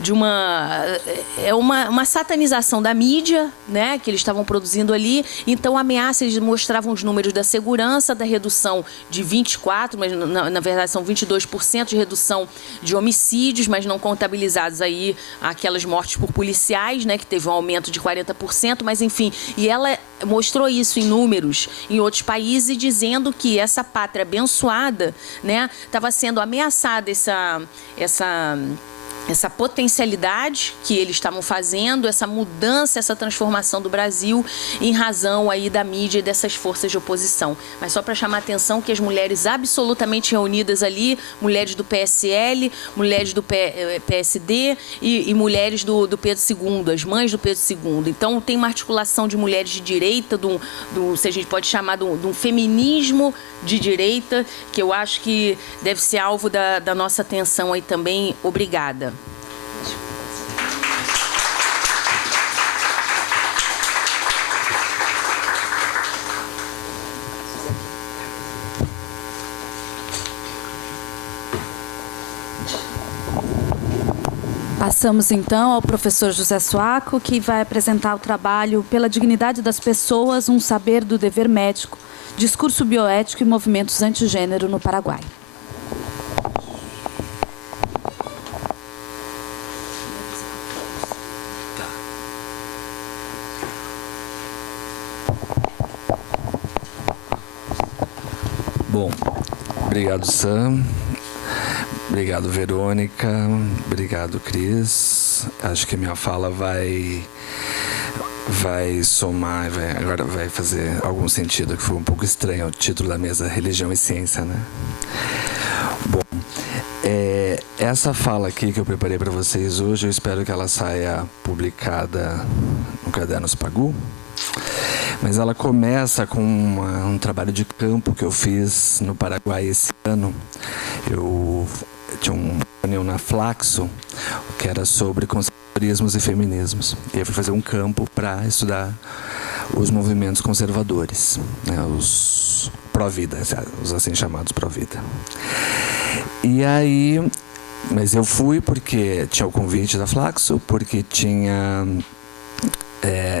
de uma satanização da mídia, né, que eles estavam produzindo ali. Então, a ameaça, eles mostravam os números da segurança, da redução de 24%, mas na verdade são 22% de redução de homicídios, mas não contabilizados aí aquelas mortes por policiais, né, que teve um aumento de 40%, mas enfim. E ela mostrou isso em números em outros países, dizendo que essa pátria abençoada, né, estava sendo ameaçada, essa potencialidade que eles estavam fazendo, essa mudança, essa transformação do Brasil em razão aí da mídia e dessas forças de oposição. Mas só para chamar a atenção que as mulheres absolutamente reunidas ali, mulheres do PSL, mulheres do PSD e mulheres do Pedro II, as mães do Pedro II. Então tem uma articulação de mulheres de direita, se a gente pode chamar de um feminismo de direita, que eu acho que deve ser alvo da nossa atenção aí também. Obrigada. Passamos então ao professor José Suaco, que vai apresentar o trabalho Pela Dignidade das Pessoas, um Saber do Dever Médico, Discurso Bioético e Movimentos Antigênero no Paraguai. Bom, obrigado, Sam. Obrigado, Verônica. Obrigado, Cris. Acho que minha fala vai somar, agora vai fazer algum sentido, que foi um pouco estranho o título da mesa, Religião e Ciência, né? Bom, essa fala aqui que eu preparei para vocês hoje, eu espero que ela saia publicada no Cadernos Pagu. Mas ela começa com um trabalho de campo que eu fiz no Paraguai esse ano. Eu tinha uma reunião na Flaxo, que era sobre conservadorismos e feminismos. E eu fui fazer um campo para estudar os movimentos conservadores, né, os pró-vida, os assim chamados pró-vida. E aí, mas eu fui porque tinha o convite da Flaxo, porque tinha...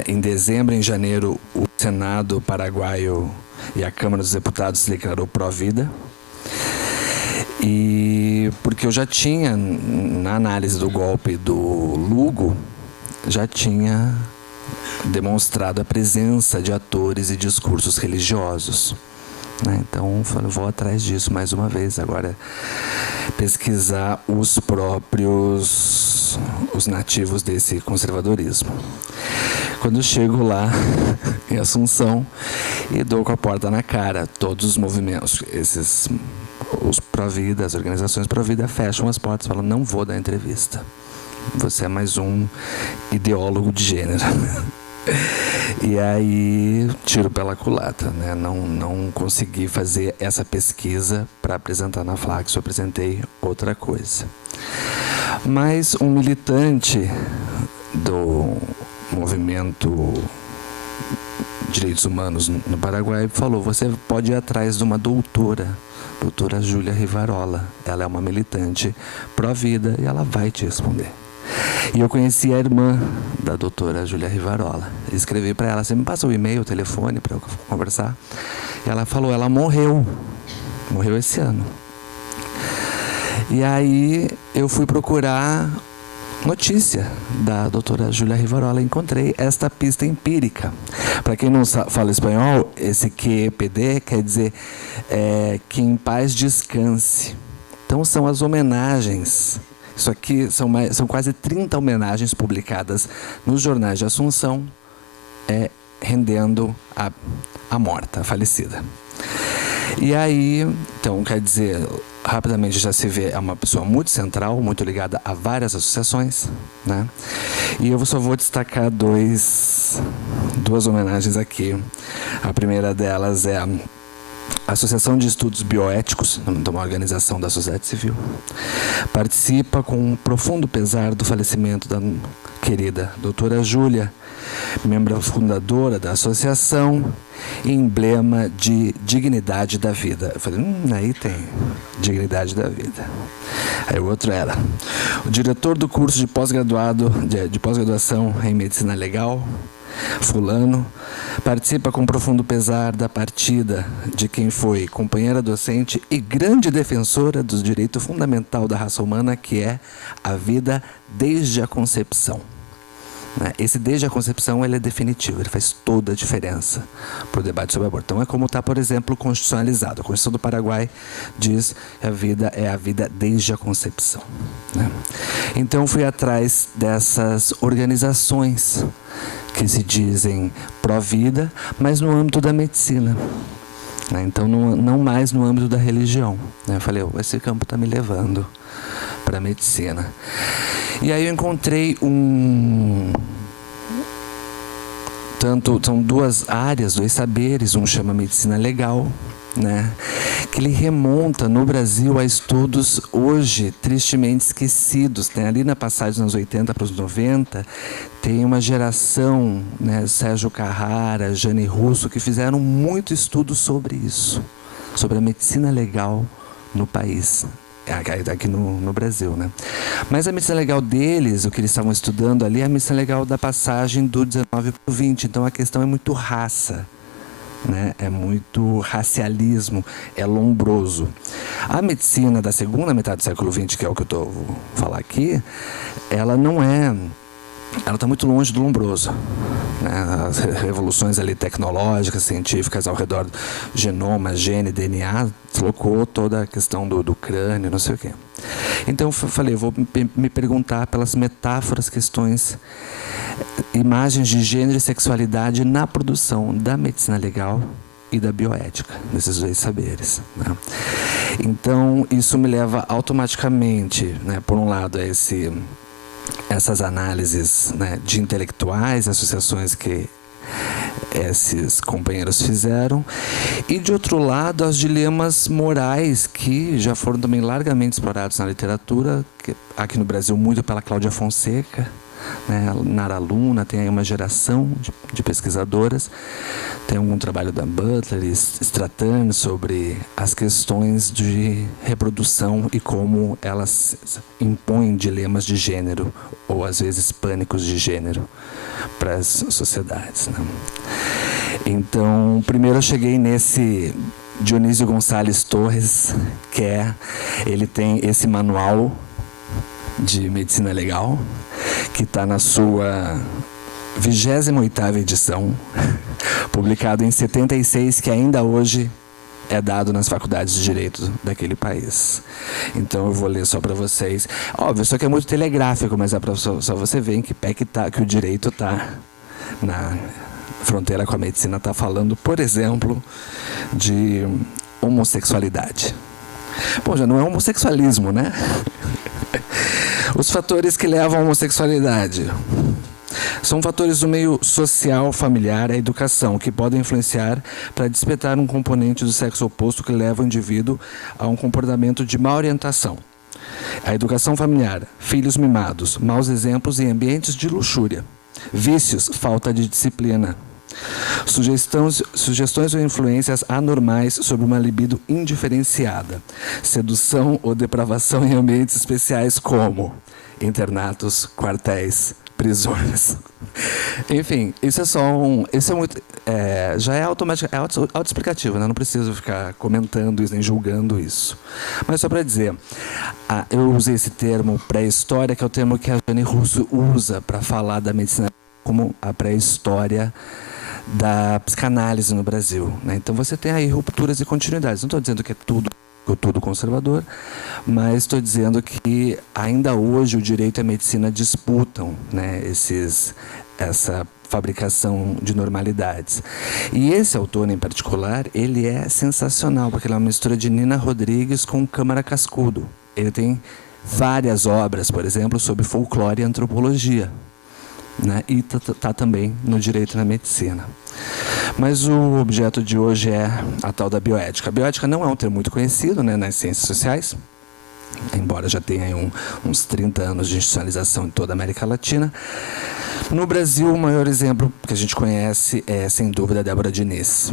em dezembro, em janeiro, o Senado paraguaio e a Câmara dos Deputados se declarou pró-vida. E porque eu já tinha, na análise do golpe do Lugo, já tinha demonstrado a presença de atores e discursos religiosos, né? Então, eu falei, vou atrás disso mais uma vez. Agora, pesquisar os nativos desse conservadorismo. Quando eu chego lá, em Assunção, e dou com a porta na cara, todos os movimentos, os pró-vida, as organizações pró-vida fecham as portas e falam, não vou dar entrevista. Você é mais um ideólogo de gênero. E aí, tiro pela culatra, né? Não consegui fazer essa pesquisa para apresentar na Flaxo, eu apresentei outra coisa. Mas um militante do movimento Direitos Humanos no Paraguai falou, você pode ir atrás de uma doutora Júlia Rivarola. Ela é uma militante pró-vida e ela vai te responder. E eu conheci a irmã da doutora Júlia Rivarola. Escrevi para ela, você me passa o e-mail, o telefone para eu conversar? E ela falou, ela morreu esse ano. E aí eu fui procurar notícia da doutora Júlia Rivarola, encontrei esta pista empírica. Para quem não fala espanhol, esse QEPD quer dizer que em paz descanse. Então são as homenagens. Isso aqui são quase 30 homenagens publicadas nos jornais de Assunção, rendendo a morta, a falecida. E aí, então, quer dizer, rapidamente já se vê, é uma pessoa muito central, muito ligada a várias associações, né? E eu só vou destacar duas homenagens aqui. A primeira delas é a Associação de Estudos Bioéticos, de uma organização da sociedade civil. Participa com um profundo pesar do falecimento da querida doutora Júlia, membro fundadora da associação, emblema de dignidade da vida. Eu falei, aí tem dignidade da vida. Aí o outro era o diretor do curso de pós-graduação em medicina legal, fulano, participa com profundo pesar da partida de quem foi companheira docente e grande defensora do direito fundamental da raça humana, que é a vida desde a concepção. Esse desde a concepção ele é definitivo, ele faz toda a diferença para o debate sobre aborto. Então é como está, por exemplo, constitucionalizado. A Constituição do Paraguai diz que a vida é a vida desde a concepção, né? Então fui atrás dessas organizações que se dizem pró-vida, mas no âmbito da medicina, né? Então não mais no âmbito da religião, né? Eu falei, esse campo está me levando para a medicina. E aí eu encontrei são duas áreas, dois saberes, um chama medicina legal, né, que ele remonta no Brasil a estudos hoje tristemente esquecidos, né? Ali na passagem dos anos 80 para os 90, tem uma geração, né, Sérgio Carrara, Jane Russo, que fizeram muito estudo sobre isso, sobre a medicina legal no país. Aqui no Brasil, né? Mas a medicina legal deles, o que eles estavam estudando ali, é a medicina legal da passagem do 19 para o 20. Então a questão é muito raça, né? É muito racialismo, é lombroso. A medicina da segunda metade do século XX, que é o que eu vou falar aqui, ela está muito longe do lombroso, né? As revoluções ali tecnológicas, científicas ao redor do genoma, gene, DNA, deslocou toda a questão do crânio, não sei o quê. Então eu falei, eu vou me perguntar pelas metáforas, questões, imagens de gênero e sexualidade na produção da medicina legal e da bioética, desses dois saberes, né? Então isso me leva automaticamente, né, por um lado, a essas análises, né, de intelectuais, associações que esses companheiros fizeram, e de outro lado aos dilemas morais que já foram também largamente explorados na literatura, aqui no Brasil muito pela Cláudia Fonseca, né, Nara Luna, tem aí uma geração de pesquisadoras, tem algum trabalho da Butler e Strahan sobre as questões de reprodução e como elas impõem dilemas de gênero, ou às vezes pânicos de gênero para as sociedades, né? Então, primeiro eu cheguei nesse Dionísio Gonçalves Torres, ele tem esse manual de medicina legal, que está na sua 28ª edição, publicado em 76, que ainda hoje é dado nas faculdades de direito daquele país. Então eu vou ler só para vocês. Óbvio, isso aqui é muito telegráfico, mas é para só você ver em que pé que o direito está na fronteira com a medicina. Está falando, por exemplo, de homossexualidade. Bom, já não é homossexualismo, né? Os fatores que levam à homossexualidade são fatores do meio social, familiar, a educação, que podem influenciar para despertar um componente do sexo oposto que leva o indivíduo a um comportamento de má orientação. A educação familiar, filhos mimados, maus exemplos e ambientes de luxúria. Vícios, falta de disciplina. Sugestões ou influências anormais sobre uma libido indiferenciada. Sedução ou depravação em ambientes especiais como internatos, quartéis, prisões. Enfim, isso é só já é automático, é autoexplicativo, né? Não preciso ficar comentando isso, nem julgando isso. Mas só para dizer, eu usei esse termo pré-história, que é o termo que a Jane Russo usa para falar da medicina como a pré-história da psicanálise no Brasil, né? Então você tem aí rupturas e continuidades. Não estou dizendo que é tudo conservador, mas estou dizendo que ainda hoje o direito e a medicina disputam, né, essa fabricação de normalidades. E esse autor, em particular, ele é sensacional, porque ele é uma mistura de Nina Rodrigues com Câmara Cascudo. Ele tem várias obras, por exemplo, sobre folclore e antropologia, né? E está também no direito e na medicina. Mas o objeto de hoje é a tal da bioética. A bioética não é um termo muito conhecido, né, nas ciências sociais, embora já tenha aí uns 30 anos de institucionalização em toda a América Latina. No Brasil, o maior exemplo que a gente conhece é, sem dúvida, a Débora Diniz.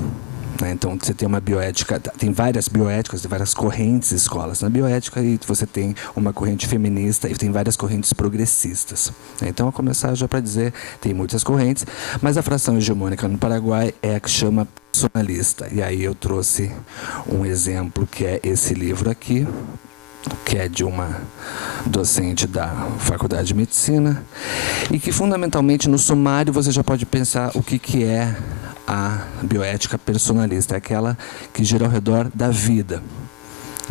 Então, você tem uma bioética, tem várias bioéticas, tem várias correntes escolas na bioética, e você tem uma corrente feminista e tem várias correntes progressistas. Então, a começar já para dizer, tem muitas correntes, mas a fração hegemônica no Paraguai é a que chama personalista. E aí eu trouxe um exemplo, que é esse livro aqui, que é de uma docente da Faculdade de Medicina, e que, fundamentalmente, no sumário, você já pode pensar o que é a bioética personalista, é aquela que gira ao redor da vida,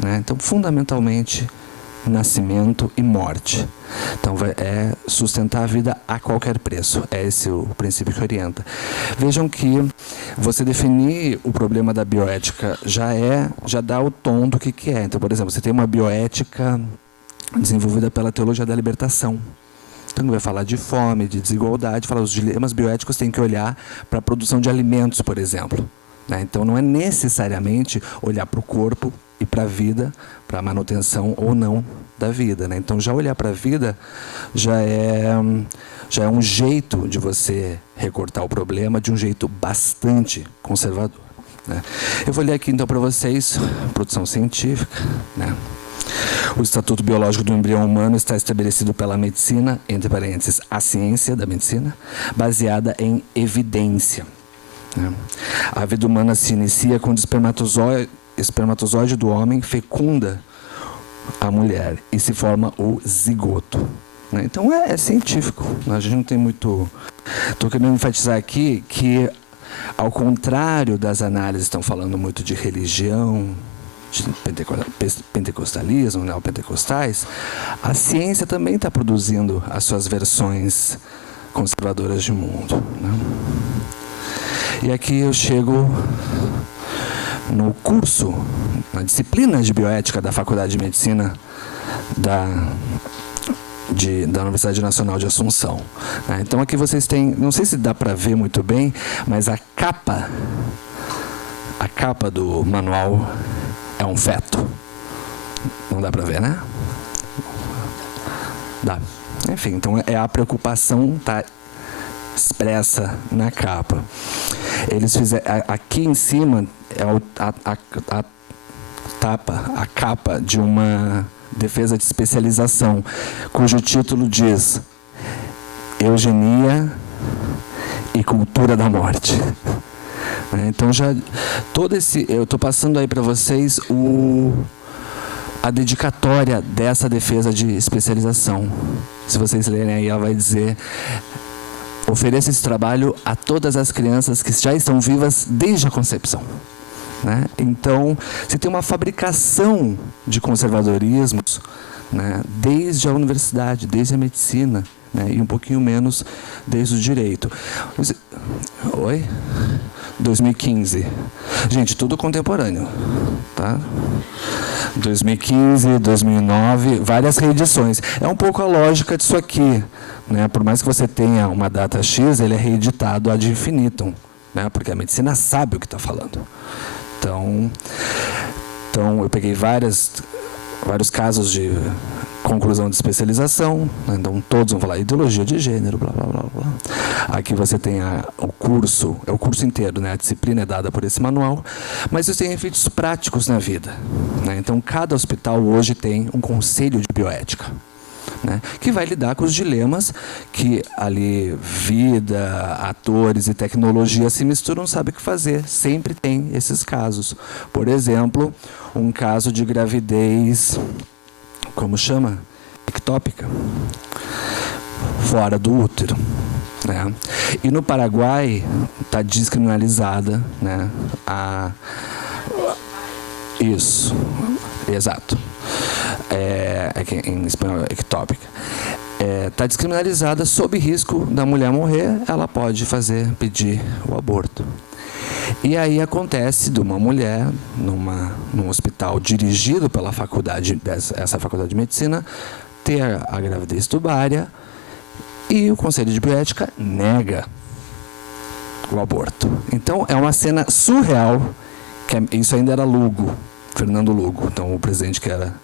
né? Então, fundamentalmente, nascimento e morte. Então, é sustentar a vida a qualquer preço. É esse o princípio que orienta. Vejam que você definir o problema da bioética já dá o tom do que é. Então, por exemplo, você tem uma bioética desenvolvida pela teologia da libertação. Então, vai falar de fome, de desigualdade, falar os dilemas bioéticos têm que olhar para a produção de alimentos, por exemplo, né? Então, não é necessariamente olhar para o corpo e para a vida, para a manutenção ou não da vida, né? Então, já olhar para a vida já é um jeito de você recortar o problema de um jeito bastante conservador, né? Eu vou ler aqui, então, para vocês, produção científica, né? O Estatuto Biológico do Embrião Humano está estabelecido pela medicina, entre parênteses, a ciência da medicina, baseada em evidência, né? A vida humana se inicia quando o espermatozoide do homem fecunda a mulher e se forma o zigoto, né? Então é científico, né? A gente não tem muito... Estou querendo enfatizar aqui que, ao contrário das análises que estão falando muito de religião, de pentecostalismo, neopentecostais, a ciência também está produzindo as suas versões conservadoras de mundo, né? E aqui eu chego no curso, na disciplina de bioética da Faculdade de Medicina da Universidade Nacional de Assunção, né? Então aqui vocês têm, não sei se dá para ver muito bem, mas a capa do manual é um feto. Não dá para ver, né? Dá. Enfim, então é a preocupação está expressa na capa. Eles fizeram aqui em cima é a capa de uma defesa de especialização, cujo título diz Eugenia e Cultura da Morte. Então já eu estou passando aí para vocês a dedicatória dessa defesa de especialização. Se vocês lerem aí, ela vai dizer: ofereça esse trabalho a todas as crianças que já estão vivas desde a concepção, né? Então, você tem uma fabricação de conservadorismos, né, desde a universidade, desde a medicina, né, e um pouquinho menos desde o direito. Oi? 2015. Gente, tudo contemporâneo, tá? 2015, 2009, várias reedições. É um pouco a lógica disso aqui, né? Por mais que você tenha uma data X, ele é reeditado ad infinitum, né? Porque a medicina sabe o que está falando. Então, eu peguei vários casos de conclusão de especialização, né? Então todos vão falar ideologia de gênero, blá, blá, blá, blá. Aqui você tem o curso, é o curso inteiro, né? A disciplina é dada por esse manual, mas isso tem efeitos práticos na vida, né? Então cada hospital hoje tem um conselho de bioética, né, que vai lidar com os dilemas que ali vida, atores e tecnologia se misturam, não sabe o que fazer. Sempre tem esses casos. Por exemplo, um caso de gravidez, como chama? Ectópica, fora do útero, né? E no Paraguai está descriminalizada, né, isso, exato. É que em espanhol é ectópica. está descriminalizada sob risco da mulher morrer, ela pode pedir o aborto. E aí acontece de uma mulher, num hospital dirigido pela faculdade, essa faculdade de medicina, ter a gravidez tubária e o Conselho de Bioética nega o aborto. Então, é uma cena surreal, isso ainda era Lugo, Fernando Lugo, então o presidente que era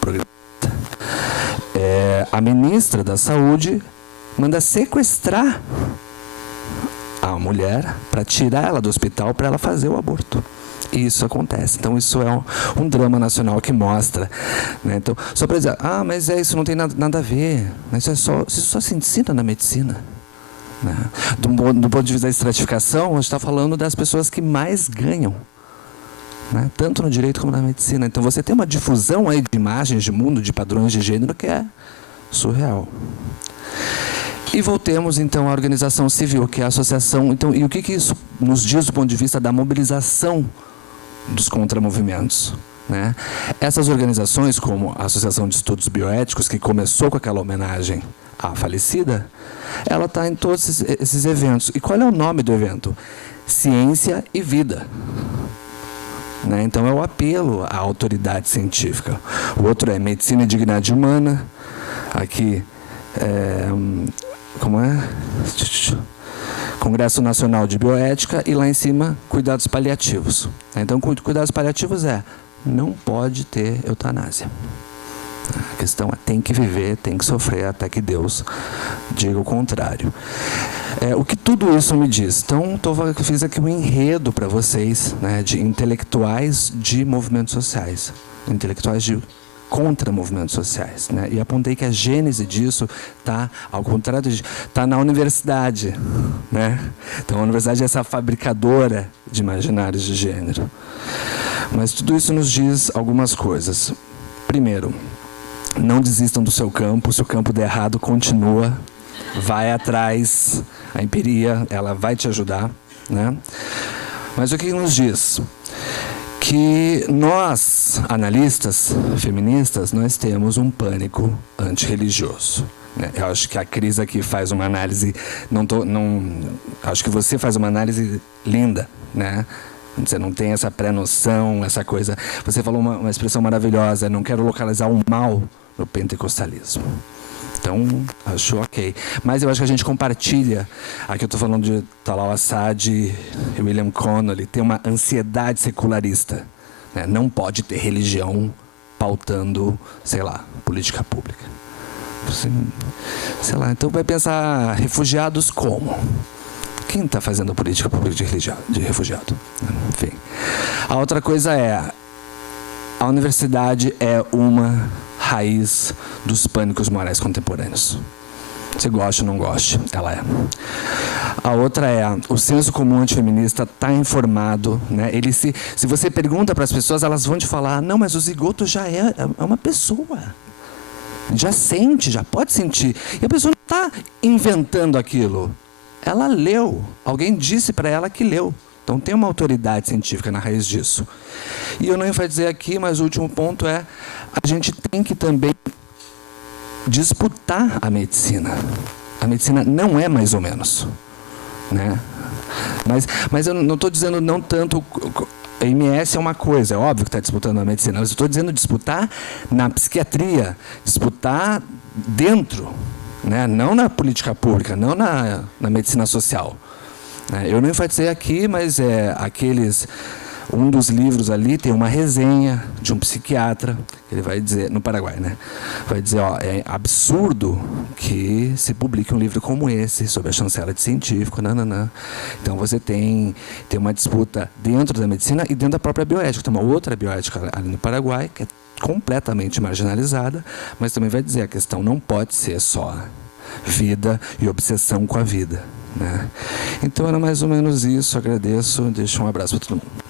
progressista. A ministra da Saúde manda sequestrar a mulher para tirar ela do hospital para ela fazer o aborto. E isso acontece. Então, isso é um drama nacional que mostra. Né? Então, só para dizer, mas isso não tem nada a ver. Isso só se ensina na medicina. Né? Do ponto de vista da estratificação, a gente está falando das pessoas que mais ganham. Né? Tanto no direito como na medicina. Então, você tem uma difusão aí de imagens de mundo, de padrões de gênero que é surreal. E voltemos, então, à organização civil, que é a associação. Então, e o que isso nos diz do ponto de vista da mobilização dos contramovimentos? Né? Essas organizações, como a Associação de Estudos Bioéticos, que começou com aquela homenagem à falecida, ela está em todos esses eventos. E qual é o nome do evento? Ciência e Vida. Né? Então, é o apelo à autoridade científica. O outro é Medicina e Dignidade Humana. Aqui, Congresso Nacional de Bioética, e lá em cima, Cuidados Paliativos. Então, cuidados paliativos não pode ter eutanásia. A questão é, tem que viver, tem que sofrer até que Deus diga o contrário. O que tudo isso me diz? Então, fiz aqui um enredo para vocês, né, de intelectuais de movimentos sociais, intelectuais contra movimentos sociais, né? E apontei que a gênese disso está, ao contrário, está na universidade, né? Então, a universidade é essa fabricadora de imaginários de gênero. Mas tudo isso nos diz algumas coisas. Primeiro, não desistam do seu campo. Se o campo der errado, continua, vai atrás. A empiria, ela vai te ajudar, né? Mas o que nos diz? Que nós, analistas feministas, nós temos um pânico antirreligioso. Né? Eu acho que a Cris aqui faz uma análise, acho que você faz uma análise linda, né? Você não tem essa pré-noção, essa coisa. Você falou uma expressão maravilhosa, não quero localizar o mal no pentecostalismo. Então, acho ok. Mas eu acho que a gente compartilha. Aqui eu estou falando de Talal Assad e William Connolly. Tem uma ansiedade secularista. Né? Não pode ter religião pautando, sei lá, política pública. Assim, sei lá, então vai pensar refugiados como? Quem está fazendo política pública de refugiado? Enfim. A outra coisa a universidade é uma raiz dos pânicos morais contemporâneos. Se goste ou não goste, ela é. A outra o senso comum antifeminista está informado, né? Se você pergunta para as pessoas, elas vão te falar, não, mas o zigoto já é uma pessoa. Já sente, já pode sentir. E a pessoa não está inventando aquilo. Ela leu. Alguém disse para ela que leu. Então, tem uma autoridade científica na raiz disso. E eu não enfatizei aqui, mas o último ponto a gente tem que também disputar a medicina. A medicina não é mais ou menos. Né? Mas eu não estou dizendo não tanto... A MS é uma coisa, é óbvio que está disputando a medicina, mas eu estou dizendo disputar na psiquiatria, disputar dentro, né? Não na política pública, não na medicina social. Eu não enfatizei aqui, mas um dos livros ali tem uma resenha de um psiquiatra, que ele vai dizer, no Paraguai, né? Vai dizer, é absurdo que se publique um livro como esse, sobre a chancela de científico, nananã. Então você tem uma disputa dentro da medicina e dentro da própria bioética. Tem uma outra bioética ali no Paraguai, que é completamente marginalizada, mas também vai dizer, a questão não pode ser só vida e obsessão com a vida. Né? Então era mais ou menos isso, agradeço, deixo um abraço para todo mundo.